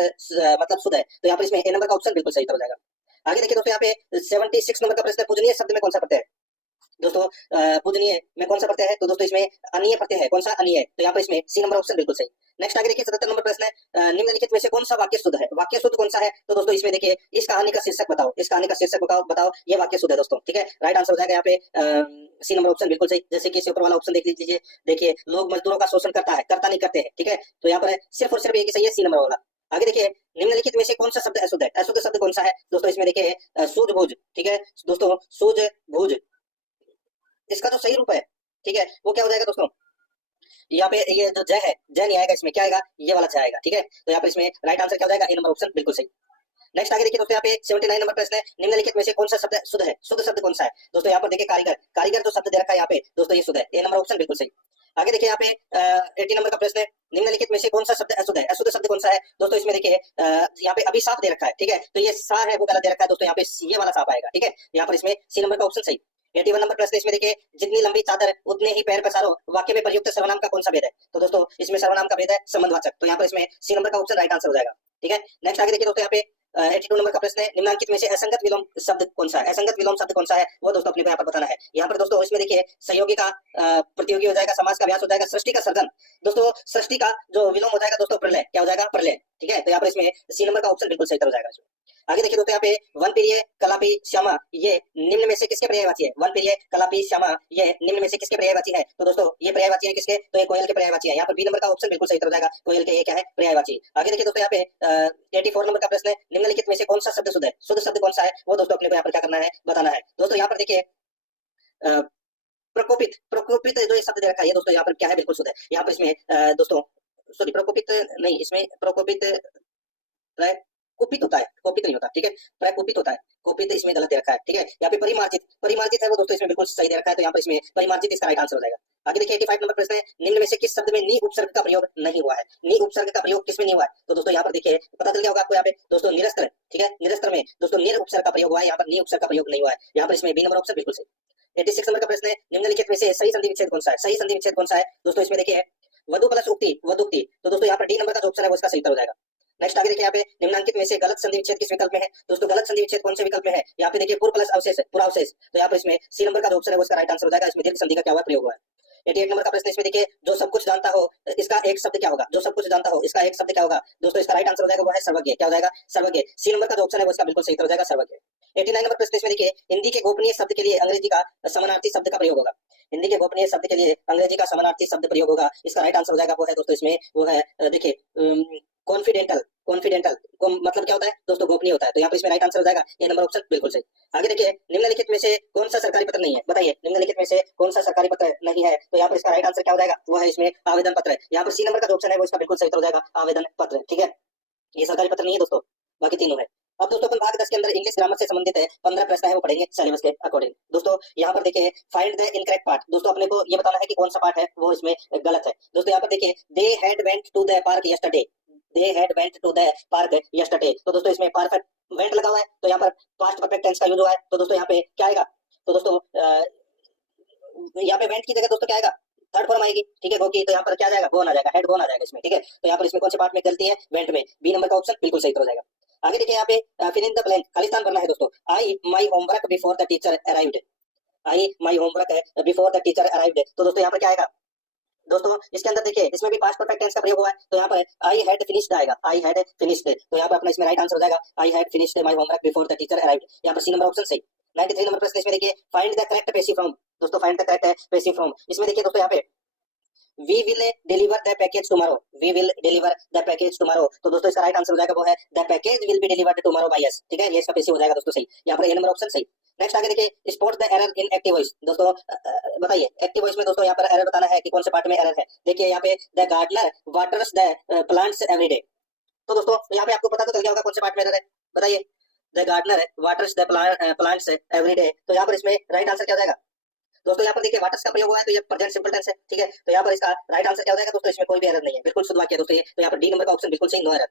मतलब शुद्ध है, तो यहाँ पर इसमें ए नंबर का ऑप्शन बिल्कुल सही हो जाएगा। आगे देखिए दोस्तों यहाँ पे 76 नंबर का प्रश्न, पूजनीय शब्द में कौन सा प्रत्यय है? दोस्तों पूजनीय में कौन सा प्रत्यय है? तो दोस्तों इसमें अनीय प्रत्यय है। कौन सा? अनीय। तो यहाँ पर इसमें सी नंबर ऑप्शन बिल्कुल सही। नेक्स्ट आगे देखिए 77 नंबर प्रश्न है, निम्नलिखित में से कौन सा वाक्य शुद्ध है? वाक्य शुद्ध कौन सा है? तो दोस्तों इसमें देखिए इस कहानी का शीर्षक बताओ, इस कहानी का शीर्षक बताओ, ये वाक्य शुद्ध है दोस्तों। ठीक है, राइट आंसर हो जाएगा यहाँ पे सी नंबर ऑप्शन बिल्कुल सही। जैसे कि ऊपर वाला ऑप्शन देख लीजिए, देखिए लोग मजदूरों का शोषण करता है, करता नहीं करते हैं। ठीक है, तो यहाँ पर सिर्फ और सिर्फ एक ही सही है, सी नंबर वाला। आगे देखिए निम्नलिखित में से कौन सा शब्द अशुद्ध है? अशुद्ध शब्द कौन सा है? दोस्तों इसमें देखिए सूझबूझ। ठीक है दोस्तों, सूझबूझ इसका जो सही रूप है, ठीक है, वो क्या हो जाएगा दोस्तों? यहाँ पे ये जो जय है, जय नहीं आएगा इसमें, क्या आएगा? ये वाला जय आएगा। ठीक है, तो यहाँ पर इसमें राइट आंसर क्या हो जाएगा? ए नंबर ऑप्शन बिल्कुल सही। नेक्स्ट आगे देखिए दोस्तों यहाँ पे 79 नंबर प्रश्न है, निम्नलिखित में से कौन सा शब्द शुद्ध है? शुद्ध शब्द कौन सा है? दोस्तों यहाँ पर देखिए कारीगर, कारीगर जो शब्द दे रखा है यहाँ पे दोस्तों ये शुद्ध है, ए नंबर ऑप्शन बिल्कुल सही। आगे देखिए यहाँ पे 80 नंबर का प्रश्न है, निम्नलिखित में से कौन सा शब्द अशुद्ध है? अशुद्ध शब्द कौन सा है? दोस्तों इसमें देखिए यहाँ पे अभिशाप दे रखा है। ठीक है, तो ये सा है वो गलत दे रखा है दोस्तों, यहाँ पे ये वाला साप आएगा। ठीक है, यहाँ पर इसमें सी नंबर का ऑप्शन सही। 81 नंबर प्रश्न इसमें देखिए, जितनी लंबी चादर उतने ही पैर पसारो, वाक्य में प्रयुक्त सर्वनाम का कौन सा भेद है? तो दोस्तों इसमें सर्वनाम का भेद है संबंधवाचक, तो यहाँ पर इसमें सी नंबर का ऑप्शन राइट आंसर हो जाएगा। ठीक है, नेक्स्ट आगे देखिए दोस्तों यहाँ पे 82 नंबर का प्रश्न है, निम्नलिखित में से असंगत विलोम शब्द कौन सा है? असंगत विलोम शब्द कौन सा है वो दोस्तों अपने को यहाँ पर बताना है। यहाँ पर दोस्तों इसमें देखिए सहयोगी का प्रतियोगी हो जाएगा, समाज का व्यास हो जाएगा, सृष्टि का सर्जन। दोस्तों सृष्टि का जो विलोम हो जाएगा दोस्तों प्रलय, क्या हो जाएगा? प्रलय। ठीक है, तो यहाँ पर इसमें सी नंबर का ऑप्शन बिल्कुल सही हो जाएगा। आगे देखिए दोस्तों यहाँ पे वन प्रिय कलापी श्यामा, ये निम्न में से किसके पर्यायवाची है? वन प्रिय कलापी श्यामा ये निम्न में से किसके पर्यायवाची है? तो दोस्तों ये पर्यायवाची है किसके? तो ये कोयल के पर्यायवाची है। यहाँ पर बी नंबर का ऑप्शन बिल्कुल सही हो जाएगा, कोयल के ये क्या है? पर्यायवाची। आगे देखिए दोस्तों यहाँ पे 84 नंबर का प्रश्न है, निम्नलिखित में से कौन सा शब्द शुद्ध है? शुद्ध शब्द कौन सा है वो दोस्तों अपने को यहाँ पर क्या करना है? बताना है। दोस्तों यहाँ पर देखिए प्रकोपित, प्रकोपित जो ये शब्द दे रखा है ये दोस्तों यहाँ पर क्या है? बिल्कुल शुद्ध है। यहाँ पर इसमें दोस्तों सॉरी प्रकोपित नहीं, इसमें प्रकोपित प्रकुपित होता है, कोपित नहीं होता, ठीक है, प्रकुपित होता है, कोपित इसमें गलत दे रखा है, ठीक है। यहाँ पे परिमार्जित, परिमार्जित है वो दोस्तों इसमें बिल्कुल सही दे रखा है, तो यहाँ पर इसमें परिमार्जित इसका राइट आंसर हो जाएगा। आगे देखिए 85 नंबर प्रश्न है, निम्न में से किस शब्द में नी उपसर्ग का प्रयोग नहीं हुआ है? नी उपसर्ग का प्रयोग किसमें नहीं हुआ है? तो दोस्तों यहाँ पर देखिए पता चल गया होगा आपको, यहाँ पे दोस्तों निरस्त्र, ठीक है, निरस्त्र में दोस्तों निर उपसर्ग का प्रयोग हुआ है, यहाँ पर नी उपसर्ग का प्रयोग नहीं हुआ है, यहाँ पर इसमें बी नंबर ऑप्शन बिल्कुल सही। 86 नंबर का प्रश्न है, निम्नलिखित में से सही संधि विच्छेद कौन सा है? सही संधि विच्छेद कौन सा है दोस्तों? इसमें देखिए वधु प्लस उक्ति, वधुक्ति, तो दोस्तों यहाँ पर डी नंबर का जो ऑप्शन है वो इसका सही उत्तर हो जाएगा। नेक्स्ट आगे देखिए यहाँ पे निम्नलिखित में से गलत संधि विच्छेद किस विकल्प में है? दोस्तों गलत संधि विच्छेद कौन से विकल्प में है? यहाँ पे देखिए पूर्व प्लस अवशेष, पूरा अवशेष, तो यहाँ पर इसमें सी नंबर का जो ऑप्शन है वो इसका राइट आंसर हो जाएगा। इसमें दीर्घ संधि का क्या हुआ प्रयोग हुआ है। 88 नंबर का प्रश्न इसमें देखिए, जो सब कुछ जानता हो इसका एक शब्द क्या होगा? जो सब कुछ जानता हो इसका एक शब्द क्या होगा? दोस्तों इसका राइट आंसर हो जाएगा वो है सर्वज्ञ। क्या हो जाएगा? सर्वज्ञ। सी नंबर का जो ऑप्शन है वो इसका बिल्कुल सही उत्तर हो जाएगा, सर्वज्ञ। 89 नंबर प्रश्न इसमें देखिए, हिंदी के गोपनीय शब्द के लिए अंग्रेजी का समानार्थी शब्द का प्रयोग होगा। हिंदी के गोपनीय शब्द के लिए अंग्रेजी का समानार्थी शब्द प्रयोग होगा, इसका राइट आंसर हो जाएगा वो है दोस्तों इसमें वो है देखिए कॉन्फिडेंटल। कॉन्फिडेंटल को मतलब क्या होता है दोस्तों? गोपनीय होता है, तो यहाँ पे इसमें राइट आंसर हो जाएगा ए नंबर ऑप्शन बिल्कुल सही। आगे देखिए, निम्नलिखित में से कौन सा सरकारी पत्र नहीं है? बताइए, निम्नलिखित में से कौन सा सरकारी पत्र नहीं है? तो यहाँ पर इसका राइट आंसर क्या हो जाएगा? वो है इसमें आवेदन पत्र। यहाँ पर सी नंबर का जो ऑप्शन है वो इसका बिल्कुल सही उत्तर हो जाएगा, आवेदन पत्र, ठीक है। ये सरकारी पत्र नहीं है दोस्तों, बाकी तीनों है। अब दोस्तों अपन भाग 10 के अंदर इंग्लिश ग्रामर से संबंधित है 15 प्रश्न है वो पढ़ेंगे सिलेबस के अकॉर्डिंग। दोस्तों यहाँ पर देखिए फाइंड द इनकरेक्ट पार्ट, दोस्तों अपने को ये बताना है कि कौन सा पार्ट है वो इसमें गलत है। दोस्तों यहाँ पर देखिए, they had went to the park yesterday, they had went to the park yesterday, तो दोस्तों इसमें परफेक्ट वेंट लगा हुआ है, तो यहाँ पर पास्ट परफेक्ट टेंस का यूज हुआ है, तो दोस्तों यहाँ पे क्या आएगा? तो दोस्तों यहाँ पे वेंट की जगह दोस्तों क्या आएगा? थर्ड फॉर्म आएगी, ठीक है, क्योंकि तो यहाँ पर क्या आ जाएगा? गोन आ जाएगा, हेड गोन आ जाएगा इसमें, ठीक है। तो यहाँ पर इसमें कौन से पार्ट में गलती है? वेंट में। बी नंबर का ऑप्शन बिल्कुल सही हो जाएगा। आगे देखिए यहाँ पे फिल इन द ब्लैंक, खालिस्तान भरना है दोस्तों। I my homework before the teacher arrived, I my homework before the teacher arrived, तो दोस्तों यहाँ पर क्या आएगा? दोस्तों इसके अंदर देखिए इसमें भी पास्ट परफेक्ट टेंस का प्रयोग हुआ है, तो यहाँ पर आई हैड फिनिश्ड आएगा, आई हैड फिनिश्ड, तो यहाँ पर अपना इसमें राइट आंसर हो जाएगा I had finished my homework before the teacher arrived, यहाँ पर सी नंबर ऑप्शन सही। 93 नंबर प्रश्न इसमें देखिए, find the correct passive form, दोस्तों find the correct passive form, इसमें देखिए दोस्तों यहाँ पे we will deliver the package tomorrow, we will deliver the package tomorrow, तो दोस्तों इसका राइट आंसर हो जाएगा वो है the package will be delivered tomorrow by us, ठीक है, ये इसका पैसिव हो जाएगा दोस्तों सही, यहाँ पर ए नंबर ऑप्शन सही। नेक्स्ट आगे देखिए, spot the error in active voice, दोस्तों बताइए एक्टिव वॉइस में दोस्तों यहाँ पर एरर बताना है कि कौन से पार्ट में एरर है। देखिए यहाँ पे the gardener waters the plants every day, तो दोस्तों यहाँ पे आपको पता तो चल गया होगा कौन से पार्ट में एरर है, बताइए। The gardener waters the plants every day, तो यहाँ पर इसमें राइट आंसर क्या हो जाएगा? दोस्तों यहाँ पर देखिए वाटर्स का प्रयोग हुआ है, तो ये प्रेजेंट सिंपल टेंस है, ठीक है, तो यहाँ पर इसका राइट आंसर क्या हो जाएगा दोस्तों? इसमें कोई भी एरर नहीं है, बिल्कुल शुद्ध वाक्य है दोस्तों ये, तो यहाँ पर डी नंबर का ऑप्शन बिल्कुल सही, नो एरर।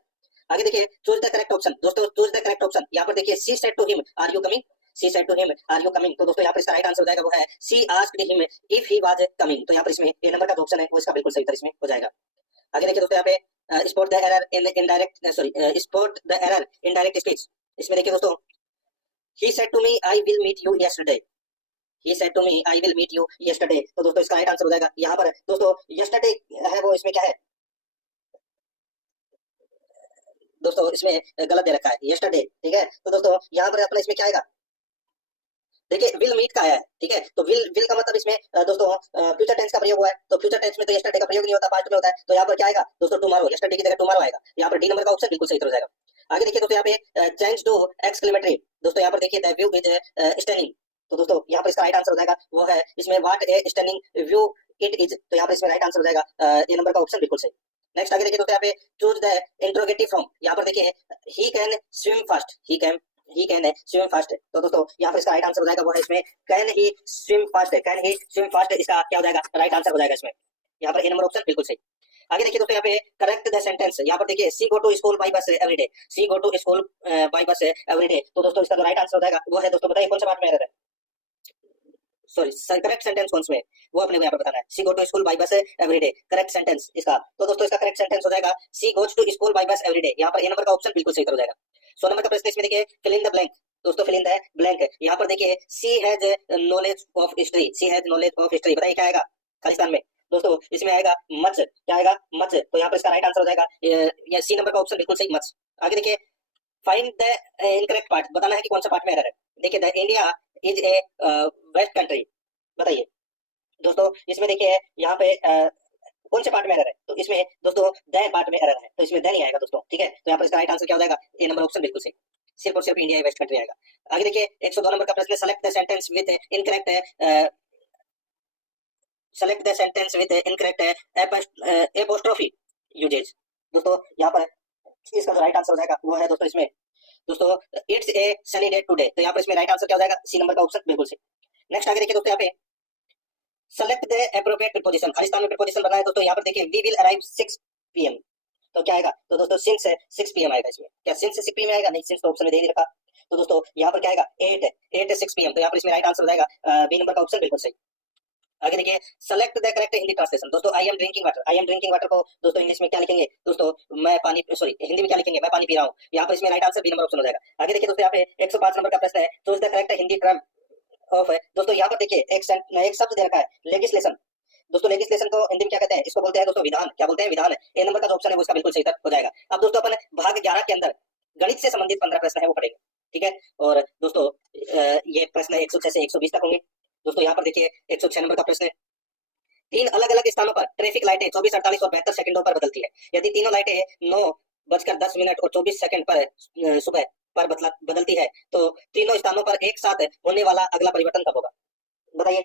आगे देखिए, चूज द करेक्ट ऑप्शन, दोस्तों चूज द करेक्ट ऑप्शन, यहाँ पर देखिए she said to him are you coming, she said to him are you coming, तो दोस्तों यहाँ पर इसका राइट आंसर हो जाएगा वो है she asked him if he was coming, तो यहाँ पर इसमें ए नंबर का ऑप्शन है वो इसका बिल्कुल सही उत्तर इसमें हो जाएगा। आगे देखिए दोस्तों यहाँ पे spot the error in indirect sorry spot the error in direct speech, इसमें देखिए दोस्तों he said to me I will meet you yesterday, he said to me I will meet you yesterday, तो दोस्तों इसका राइट आंसर हो जाएगा यहाँ पर दोस्तों yesterday है वो इसमें क्या है दोस्तों? इसमें गलत दे रखा है yesterday, ठीक है, तो दोस्तों यहाँ पर अपना इसमें क्या आएगा? देखिए विल मीट का आया है, ठीक है, तो विल विल का मतलब इसमें दोस्तों फ्यूचर टेंस का प्रयोग हुआ है, तो फ्यूचर टेंस में तो यस्टरडे का प्रयोग नहीं होता, पास्ट में होता है, तो यहाँ पर क्या आएगा दोस्तों? टुमारो, यस्टरडे की जगह टुमारो आएगा, यहाँ पर डी नंबर का ऑप्शन बिल्कुल सही हो जाएगा। आगे देखिए दोस्तों यहाँ पे चेंज टू एक्सक्लेमेटरी, दोस्तों यहाँ पर देखिए द व्यू इज स्टनिंग, तो दोस्तों यहाँ पर इसका राइट आंसर हो जाएगा वो है इसमें what A stunning view it is, तो यहाँ पर इसमें राइट आंसर हो जाएगा ए नंबर का ऑप्शन बिल्कुल सही। नेक्स्ट आगे देखिए दोस्तों यहाँ पे चूज द इंट्रोगेटिव फॉर्म, यहाँ पर देखिए he can swim fast, he can swim fast, तो दोस्तों यहाँ पर इसका राइट आंसर हो जाएगा वो है इसमें can he swim fast, can he swim fast, इसका क्या हो जाएगा? राइट आंसर हो जाएगा इसमें, यहाँ पर ए नंबर ऑप्शन बिल्कुल सही। आगे देखिए दोस्तों यहाँ पे करेक्ट द सेंटेंस, यहाँ पर देखिए she go to school by bus every day, she go to school by bus every day, तो दोस्तों इसका जो राइट आंसर हो जाएगा वो है दोस्तों बताइए कौन सा पार्ट में एरर है? सॉरी करेक्ट सेंटेंस कौन से वो अपने को यहाँ पे बताना है। सी go to school by bus every day, correct sentence इसका, तो दोस्तों इसका करेक्ट सेंटेंस हो जाएगा she goes to school by bus every day, यहाँ पर ए नंबर का ऑप्शन बिल्कुल सही हो जाएगा। 100 नंबर का प्रश्न इसमें देखिए फिल इन द ब्लैंक, दोस्तों फिल इन द ब्लैंक, यहाँ पर देखिए she has knowledge of history, she has knowledge of history, बताइए क्या आएगा खालिस्तान में? दोस्तों इसमें आएगा मच, क्या आएगा? मच, तो यहाँ पर इसका राइट आंसर हो जाएगा सी नंबर का ऑप्शन बिल्कुल सही, मच। आगे देखिए फाइंड द इनकरेक्ट पार्ट, बताना है कि कौन सा पार्ट में एरर है। देखिए the India is a west country, बताइए दोस्तों इसमें देखिए यहाँ पे कौन से पार्ट में एरर है? तो इसमें दोस्तों द पार्ट में एरर है, तो इसमें द नहीं आएगा दोस्तों, ठीक है, तो यहाँ पर इसका राइट आंसर क्या हो जाएगा? ए नंबर ऑप्शन बिल्कुल सही, सिर्फ और सिर्फ इंडिया वेस्ट कंट्री आएगा। आगे देखिए 102 नंबर का प्रश्न, select the sentence with incorrect select the sentence with incorrect apostrophe usage, दोस्तों यहाँ पर इसका जो राइट आंसर हो जाएगा वो है दोस्तों इसमें दोस्तों it's a sunny day today. तो यहाँ पर इसमें राइट आंसर क्या हो जाएगा? सी नंबर का ऑप्शन बिल्कुल सही। नेक्स्ट आगे देखिए दोस्तों, यहाँ पे select the appropriate preposition. Khalistan में प्रीपोजिशन बनना है दोस्तों। यहाँ पर देखिए वी विल अराइव 6 PM। तो क्या आएगा? तो दोस्तों सिंस 6 PM आएगा इसमें। क्या सिंस 6 PM आएगा? नहीं, सिंस तो ऑप्शन में दे नहीं रखा। तो दोस्तों यहाँ पर क्या आएगा? 8 6 PM। तो यहाँ पर इसमें राइट आंसर हो जाएगा बी नंबर का ऑप्शन बिल्कुल सही। आगे देखिए select the correct Hindi translation. दोस्तों I am drinking water. I am drinking water को दोस्तों इंग्लिश में क्या लिखेंगे? दोस्तों मैं पानी, सॉरी हिंदी में क्या लिखेंगे? मैं पानी पी रहा हूँ। यहाँ पर इसमें right answer b number option हो जाएगा। आगे देखिए दोस्तों, यहाँ पे 105 नंबर का प्रश्न है, choose the correct Hindi term of है। दोस्तों यहाँ पर देखिए एक शब्द दे रखा है लेजिस्लेशन। दोस्तों लेजिस्लेशन को हिंदी में क्या कहते हैं? इसको बोलते हैं दोस्तों विधान। क्या बोलते हैं? विधान है। ए नंबर का जो ऑप्शन है वो इसका बिल्कुल सही उत्तर हो जाएगा। अब दोस्तों अपन भाग 11 के अंदर गणित से संबंधित 15 प्रश्न है वो पढ़ेंगे, ठीक है। और दोस्तों ये प्रश्न 106 से 120 तक होंगे। दोस्तों यहाँ पर देखिए 106 नंबर का प्रश्न है, 3 अलग अलग स्थानों पर ट्रैफिक लाइटें 24, 48 और 72 सेकंडों पर बदलती है। यदि तीनों लाइटें 9:10 और 24 सेकंड पर सुबह पर बदलती है तो तीनों स्थानों पर एक साथ होने वाला अगला परिवर्तन कब होगा? बताइए।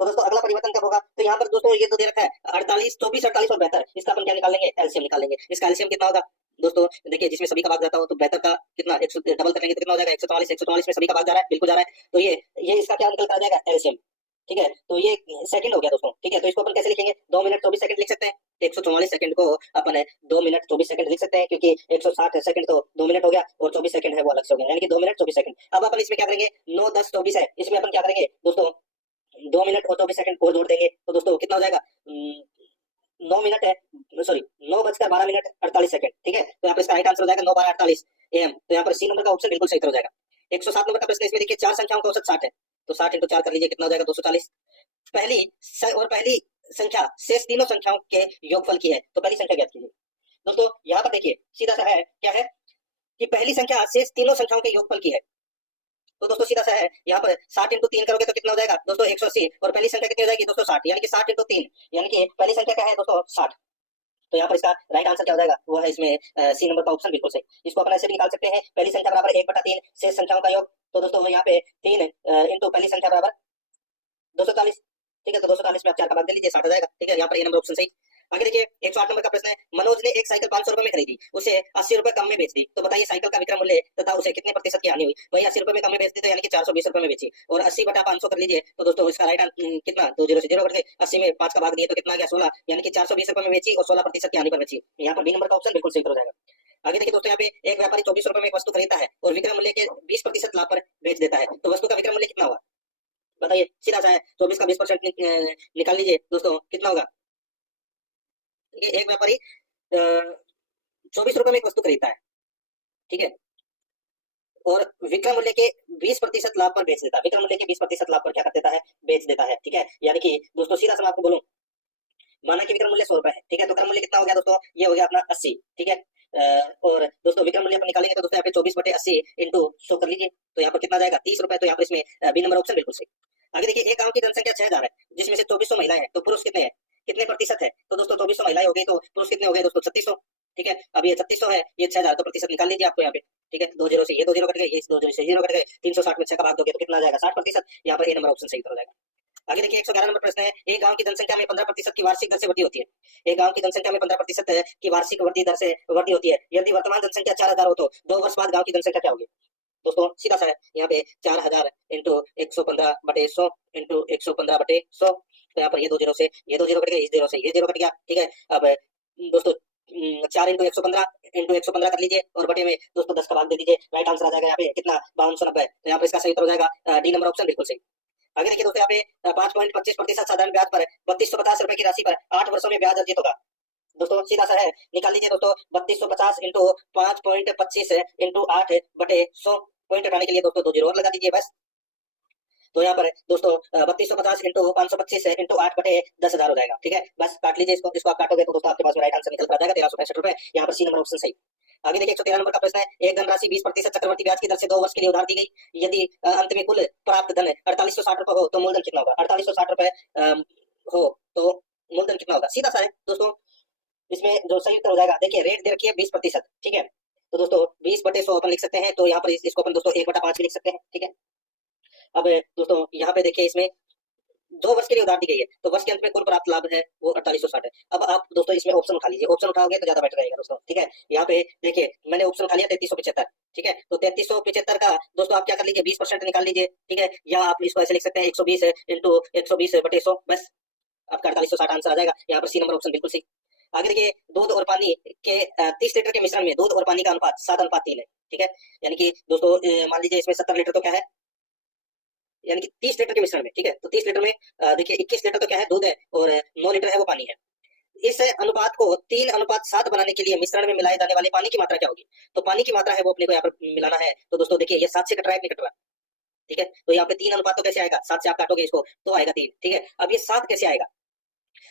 तो दोस्तों अगला परिवर्तन कब होगा? तो यहाँ पर दोस्तों ये तो दे रखा है 48, 24, 48 और 72। इसका अपन क्या निकाल लेंगे? एलसीएम निकाल लेंगे। इसका एलसीएम कितना होगा? दोस्तों देखिए जिसमें सभी का भाग जाता हो तो 72 का कितना 100 डबल करेंगे तो कितना हो जाएगा? 144। 144 में सभी का भाग जा रहा है, बिल्कुल जा रहा है। तो ये इसका क्या निकल कर आ जाएगा? एलसीएम, ठीक है। तो ये सेकंड हो गया दोस्तों, ठीक है। तो इसको अपन कैसे लिखेंगे? 2 मिनट 24 सेकंड लिख सकते हैं। 144 सेकंड को अपन 2 मिनट 24 सेकंड लिख सकते हैं, क्योंकि 160 सेकंड तो 2 मिनट हो गया और 24 सेकंड है वो अलग से हो गया, यानी कि 2 मिनट 24 सेकंड। अब अपन इसमें क्या करेंगे? 9, 10, 24 है, इसमें अपन क्या करेंगे दोस्तों? 2 मिनट और 24 सेकंड और जोड़ देंगे तो दोस्तों कितना हो जाएगा? 9 मिनट है, सॉरी 9:12 और 48 सेकंड, ठीक है। तो यहाँ पर इसका राइट आंसर हो जाएगा 9:12:48 AM। तो यहाँ पर सी नंबर का ऑप्शन बिल्कुल सही हो जाएगा। 107 नंबर का प्रश्न, इसमें देखिए 4 संख्याओं का औसत 60 है, तो 60 × 4 कर लीजिए, कितना हो जाएगा? 240। पहली संख्या शेष तीनों संख्याओं के योगफल की है, तो पहली संख्या ज्ञात कीजिए। दोस्तों यहाँ पर देखिए सीधा सा है, क्या है कि पहली संख्या शेष तीनों संख्याओं के योगफल की है। तो दोस्तों सीधा सा है, यहाँ पर 60 × 3 करोगे तो कितना हो जाएगा दोस्तों? 180। और पहली संख्या कितनी हो जाएगी दोस्तों? 60, यानी कि 60 × 3, यानी कि पहली संख्या क्या है दोस्तों? 60। तो यहाँ पर इसका राइट आंसर क्या हो जाएगा? वो है इसमें सी नंबर का ऑप्शन बिल्कुल सही। इसको अपन ऐसे भी निकाल सकते हैं, पहली संख्या बराबर 1/3 शेष संख्याओं का योग। तो दोस्तों यहाँ पे 3 इंटू पहली संख्या बराबर 240, ठीक है। तो 240 में आप 4 का भाग दे लीजिए, 60 आ जाएगा, ठीक है। यहाँ पर ये नंबर ऑप्शन सही। आगे देखिए 108 नंबर का प्रश्न है, मनोज ने एक साइकिल 500 रुपए में खरीदी, उसे 80 रुपए कम में बेच दी, तो बताइए साइकिल का विक्रय मूल्य तथा उसे कितने प्रतिशत की हानि हुई? वही 80 रुपए में कम में बेच दी, तो यानी कि 420 रुपए में बेची, और 80/500 कर लीजिए। तो दोस्तों इसका राइट कितना? 2 0 से 0 कट गए, 80 में 5 का भाग दिए तो कितना आ गया? 16, यानी कि 420 रुपए में बेची और 16% की हानि पर बेची। यहाँ पर बी नंबर का ऑप्शन बिल्कुल सही हो जाएगा। आगे देखिए दोस्तों, यहाँ पे एक व्यापारी 24 रुपए में एक वस्तु खरीदता है और विक्रय मूल्य के 20% लाभ पर बेच देता है, तो वस्तु का विक्रय मूल्य कितना होगा? बताइए। सीधा सा है, 24 का 20% निकाल लीजिए दोस्तों, कितना होगा? एक व्यापारी 24 रुपए में एक वस्तु खरीदता है, ठीक है, और विक्रय मूल्य के 20% लाभ पर बेच देता है। विक्रय मूल्य के 20% लाभ पर क्या कर देता है? बेच देता है, ठीक है। यानी कि दोस्तों सीधा सा मैं आपको बोलूं, माना कि विक्रय मूल्य 100 रुपए है, ठीक है, तो क्रय मूल्य कितना हो गया दोस्तों? ये हो गया अपना 80, ठीक है। और दोस्तों विक्रय मूल्य अपन निकालेंगे तो दोस्तों यहाँ पे 24/80 इंटू 100 कर लीजिए, तो यहाँ पर कितना जाएगा? 30 रुपए। तो यहाँ पर इसमें बी नंबर ऑप्शन बिल्कुल सही। आगे देखिए एक गांव की जनसंख्या 6000 है, जिसमें से 2400 महिलाएं हैं, तो पुरुष कितने हैं? कितने प्रतिशत है? तो दोस्तों 2400 महिलाएं हो गई, तो पुरुष कितने हो गए दोस्तों? 3600, ठीक है। अब ये 3600 है, ये 6000, तो प्रतिशत निकाल लीजिए आपको यहाँ पे, ठीक है। 2 0 से ये 2 0 कट गए, ये 2 0 से 0 कट गए, 360 में 6 का भाग दोगे तो कितना आ जाएगा? 60%। यहाँ पर ए नंबर ऑप्शन सही हो जाएगा। आगे देखिए 111 नंबर प्रश्न है, एक गांव की जनसंख्या में 15% की वार्षिक दर से वृद्धि होती है। एक गांव की जनसंख्या में 15% की वार्षिक वृद्धि दर से वृद्धि होती है। यदि वर्तमान जनसंख्या 4000 हो तो 2 वर्ष बाद गांव की जनसंख्या क्या होगी? दोस्तों सीधा सा है, यहाँ पे 4000 इंटू 115/100 इंटू 115/100। तो यहाँ पर ये 2 0 से ये 2 0 कट गए, इस 0 से ये 0 कट गया, ठीक है। अब दोस्तों 4 इंटू 115 कर लीजिए और बटे में दोस्तों 10 का भाग दे दीजिए। राइट आंसर आ जाएगा यहाँ पे कितना? 5290। तो यहाँ पर इसका सही उत्तर हो जाएगा डी नंबर ऑप्शन बिल्कुल सही। आगे देखिए दोस्तों, यहाँ पे 5.25% साधारण ब्याज पर 3250 रुपए की राशि पर 8 वर्षों में ब्याज अर्जित होगा। दोस्तों सीधा सा है, निकाल लीजिए दोस्तों 3250 इंटू 5.25 इंटू 8/100। पॉइंट हटाने के लिए दोस्तों 2 0 और लगा दीजिए बस। तो यहाँ पर दोस्तों 3250 इंटू 525 इंटू 8/10,000 हो जाएगा, ठीक है। बस काट लीजिए इसको, इसको आप काटोगे तो दोस्तों आपके पास में राइट आंसर निकल कर आ जाएगा 1365 रुपए। यहाँ पर सी नंबर ऑप्शन सही। आगे देखिए 113 नंबर का प्रश्न है, एक धनराशि 20% चक्रवर्ती ब्याज की दर से 2 वर्ष के लिए उधार दी गई। यदि अंत में कुल प्राप्त धन 4860 रुपए हो तो मूलधन कितना होगा? 4860 रुपए हो तो मूलधन कितना होगा? सीधा सा है दोस्तों, इसमें जो सही उत्तर हो जाएगा, देखिए रेट दे रखी है 20%, ठीक है। तो दोस्तों 20/100 अपन लिख सकते हैं, तो यहाँ पर इसको अपन दोस्तों 1/5 भी लिख सकते हैं, ठीक है। अब दोस्तों यहाँ पे देखिए इसमें 2 वर्ष के लिए उधार दी गई है, तो वर्ष के अंत में कुल प्राप्त लाभ है वो 4860 है। अब आप दोस्तों इसमें ऑप्शन उठा लीजिए, ऑप्शन उठाओगे तो ज्यादा बेटर रहेगा दोस्तों, ठीक है। यहाँ पे देखिए मैंने ऑप्शन उठा लिया 3375, ठीक है। तो 3375 का दोस्तों आप क्या कर लीजिए, 20% निकाल लीजिए, ठीक है। या आप इसको ऐसे लिख सकते हैं 120 इंटू 120/100, बस आपका 4860 आंसर आ जाएगा। यहाँ पर सी नंबर ऑप्शन बिल्कुल सही। आगे देखिए, दूध और पानी के 30 लीटर के मिश्रण में दूध और पानी का अनुपात 7:3 है, ठीक है। यानी कि दोस्तों मान लीजिए इसमें 70 लीटर तो क्या है, यानी कि 30 लीटर के मिश्रण में, ठीक है। तो 30 लीटर में देखिए 21 लीटर तो क्या है, दूध है, और 9 लीटर है वो पानी है। इस अनुपात को 3:7 बनाने के लिए मिश्रण में मिलाए जाने वाले पानी की मात्रा क्या होगी? तो पानी की मात्रा है वो अपने को यहाँ पर मिलाना है। तो दोस्तों देखिए ये 7 से कट रहा है, नहीं कट रहा, ठीक है। तो यहाँ पे 3 अनुपात तो कैसे आएगा, 7 से आप काटोगे इसको तो आएगा 3, ठीक है। अब ये 7 कैसे आएगा?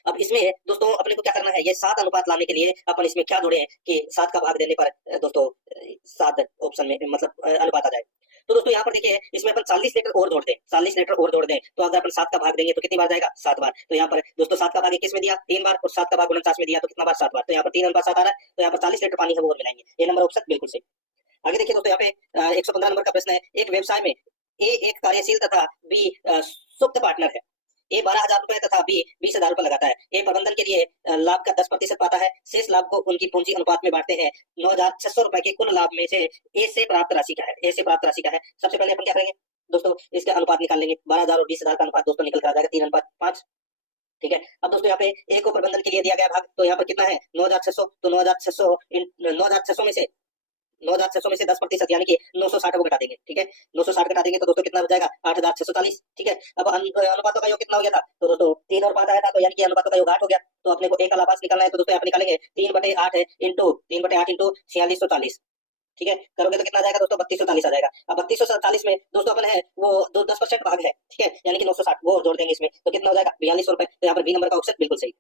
अब इसमें दोस्तों अपने को क्या करना है, ये 7 अनुपात लाने के लिए अपन इसमें क्या जोड़े कि 7 का भाग देने पर दोस्तों 7 ऑप्शन में मतलब अनुपात आ जाए। तो दोस्तों यहाँ पर देखिए इसमें अपन 40 लीटर और जोड़ दें, 40 लीटर और जोड़ दें, तो अगर अपन 7 का भाग देंगे तो कितनी बार जाएगा, 7 बार। तो यहाँ पर दोस्तों 7 का भाग 21 में दिया 3 बार, और 7 का भाग 49 में दिया तो कितना बार, 7 बार। तो यहाँ पर 3:7 आ रहा है, तो यहाँ पर 40 लीटर पानी है वो और मिलाएंगे, ये नंबर ऑप्शन बिल्कुल सही। आगे देखिए दोस्तों यहाँ पे 115 नंबर का प्रश्न है, एक व्यवसाय में ए एक कार्यशील तथा बी सुप्त पार्टनर है। ए 12,000 रुपए तथा बी 20,000 रुपए लगाता है। ए प्रबंधन के लिए लाभ का 10% पाता है, शेष लाभ को उनकी पूंजी अनुपात में बांटते हैं। 9,600 रुपए के कुल लाभ में से ए से प्राप्त राशि क्या है, ए से प्राप्त राशि क्या है? सबसे पहले अपन क्या करेंगे दोस्तों, इसका अनुपात निकाल लेंगे। 12,000 और 20,000 का अनुपात दोस्तों निकल कर आ जाएगा 3:5, ठीक है। अब दोस्तों यहाँ पे ए को प्रबंधन के लिए दिया गया भाग, तो यहाँ पर कितना है 9,600, तो 9,600 में से 9,600 में से 10% यानी कि 960 को घटा देंगे, ठीक है। 960 घटा देंगे तो दोस्तों कितना हो जाएगा, 8,640, ठीक है। अब अनुपातों का योग कितना हो गया था, तो दोस्तों 3 और 5 आया था, तो यानी कि अनुपातों का योग 8 हो गया। तो अपने को एक का लाभांश निकालना है, तो दोस्तों यहाँ पे निकालेंगे 3/8 इंटू 4640, ठीक है। करोगे तो कितना आ जाएगा दोस्तों, 3240 आ जाएगा। अब 3240 में दोस्तों अपन है वो 10% भाग है, ठीक है, यानी कि 960 वो जोड़ देंगे इसमें, तो कितना हो जाएगा 4200 रुपए। तो यहाँ पर बी नंबर का ऑप्शन बिल्कुल सही।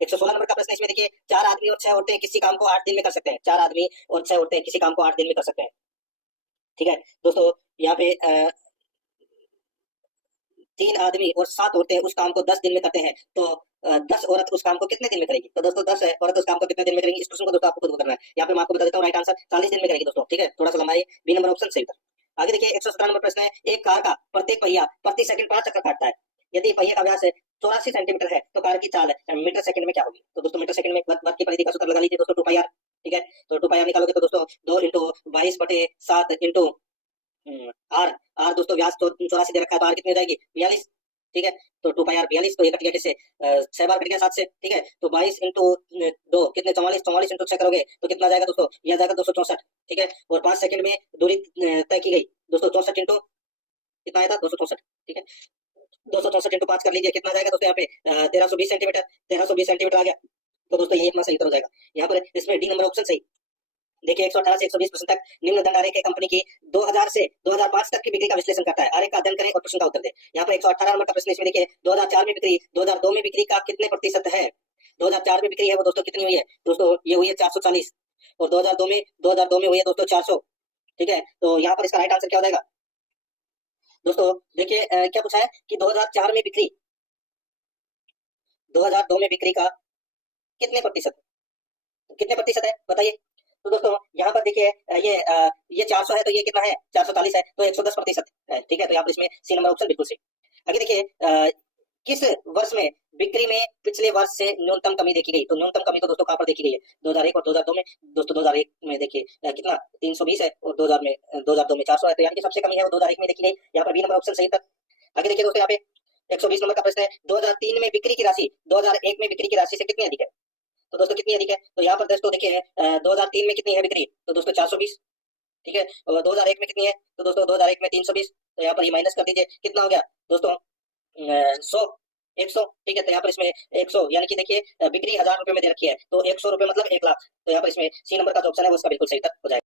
116 नंबर का प्रश्न इसमें देखिए, 4 आदमी और 6 औरतें किसी काम को 8 दिन में कर सकते हैं। 4 आदमी और 6 औरतें किसी काम को 8 दिन में कर सकते हैं, ठीक है। दोस्तों यहाँ पे 3 आदमी और 7 औरतें उस काम को 10 दिन में करते हैं, तो 10 औरत उस काम को कितने दिन में करेगी? तो दोस्तों 10 औरत उस काम को कितने दिन में करेंगी, इस प्रश्न को दोस्तों आपको खुद करना है। यहाँ पे मैं आपको बता देता हूँ, राइट आंसर 40 दिन में करेगी दोस्तों, ठीक है। थोड़ा सा लंबा है, बी नंबर ऑप्शन सही था। आगे देखिए 117 नंबर प्रश्न है, एक कार का प्रत्येक पहिया प्रति सेकंड 5 चक्कर काटता है। यदि पहिए का व्यास 84 सेंटीमीटर है तो कार की चाल मीटर सेकंड में क्या होगी? तो दोस्तों मीटर सेकंड में वर्ग की परिधि का सूत्र लगा लीजिए दोस्तों, 2πr, ठीक है। तो 2πr निकालोगे तो दोस्तों 2 इंटू 22/7 इंटू आर दोस्तों व्यास तो 84 दे रखा है, तो आर कितनी हो जाएगी 42, ठीक है। तो 2πr 42, तो ये कट गया किससे, 6 बार कट गया 7 से, ठीक है। तो 22 इंटू 2 कितने 44, 44 इंटू 6 करोगे तो कितना आ जाएगा दोस्तों, यह जाएगा 264, ठीक है। और 5 सेकंड में दूरी तय की गई दोस्तों, 64 इंटू कितना आया था 264, ठीक है। 264 इंटू 5 कर लीजिए, कितना जाएगा दोस्तों यहाँ पे 1320 सेंटीमीटर, 1320 सेंटीमीटर आ गया। तो दोस्तों ये अपना सही उत्तर हो जाएगा। यहाँ पर इसमें डी नंबर ऑप्शन सही। देखिए 118 से 120% तक निम्न दंड आरेख कंपनी की 2000 से 2005 तक की बिक्री का विश्लेषण करता है। आरेख का अध्ययन करें और प्रश्न का उत्तर दें। यहाँ पर 118 नंबर का प्रश्न इसमें देखिए, 2004 में बिक्री 2002 में बिक्री का कितने प्रतिशत है? 2004 में बिक्री है वो दोस्तों कितनी हुई है दोस्तों, ये हुई है 440, और 2002 में हुई है दोस्तों 400, ठीक है। तो यहाँ पर इसका राइट आंसर क्या हो जाएगा दोस्तों, देखिए क्या पूछा है कि 2004 में बिक्री 2002 में बिक्री का कितने प्रतिशत है बताइए। तो दोस्तों यहाँ पर देखिए ये 400 है, तो ये कितना है 440 है, तो 110% है, ठीक है। तो यहाँ पर इसमें सी नंबर ऑप्शन बिल्कुल सही। आगे देखिए किस वर्ष में बिक्री में पिछले वर्ष से न्यूनतम कमी देखी गई? तो न्यूनतम कमी तो दोस्तों कहाँ पर देखी गई है, 2001 और 2002 में। दोस्तों 2001 में देखिए कितना 320 है, और 2002 में 400 है, तो यानी कि सबसे कमी है वो 2001 में देखी गई। यहाँ पर बी नंबर ऑप्शन सही था। आगे देखिए दोस्तों यहाँ पे 120 नंबर का प्रश्न है, 2003 में बिक्री की राशि 2001 में बिक्री की राशि से कितनी अधिक है? तो दोस्तों कितनी अधिक है? तो यहाँ पर दोस्तों देखिए 2003 में कितनी है बिक्री, तो दोस्तों 420, ठीक है। और 2001 में कितनी है, तो दोस्तों 2001 में 320, तो यहाँ पर ये माइनस कर दीजिए, कितना हो गया दोस्तों 100, ठीक है। तो यहाँ पर इसमें 100 यानी कि देखिए बिक्री 1000 रुपए में दे रखी है, तो 100 रुपए मतलब 1 लाख। तो यहाँ पर इसमें सी नंबर का जो ऑप्शन है वो उसका बिल्कुल सही उत्तर हो जाएगा।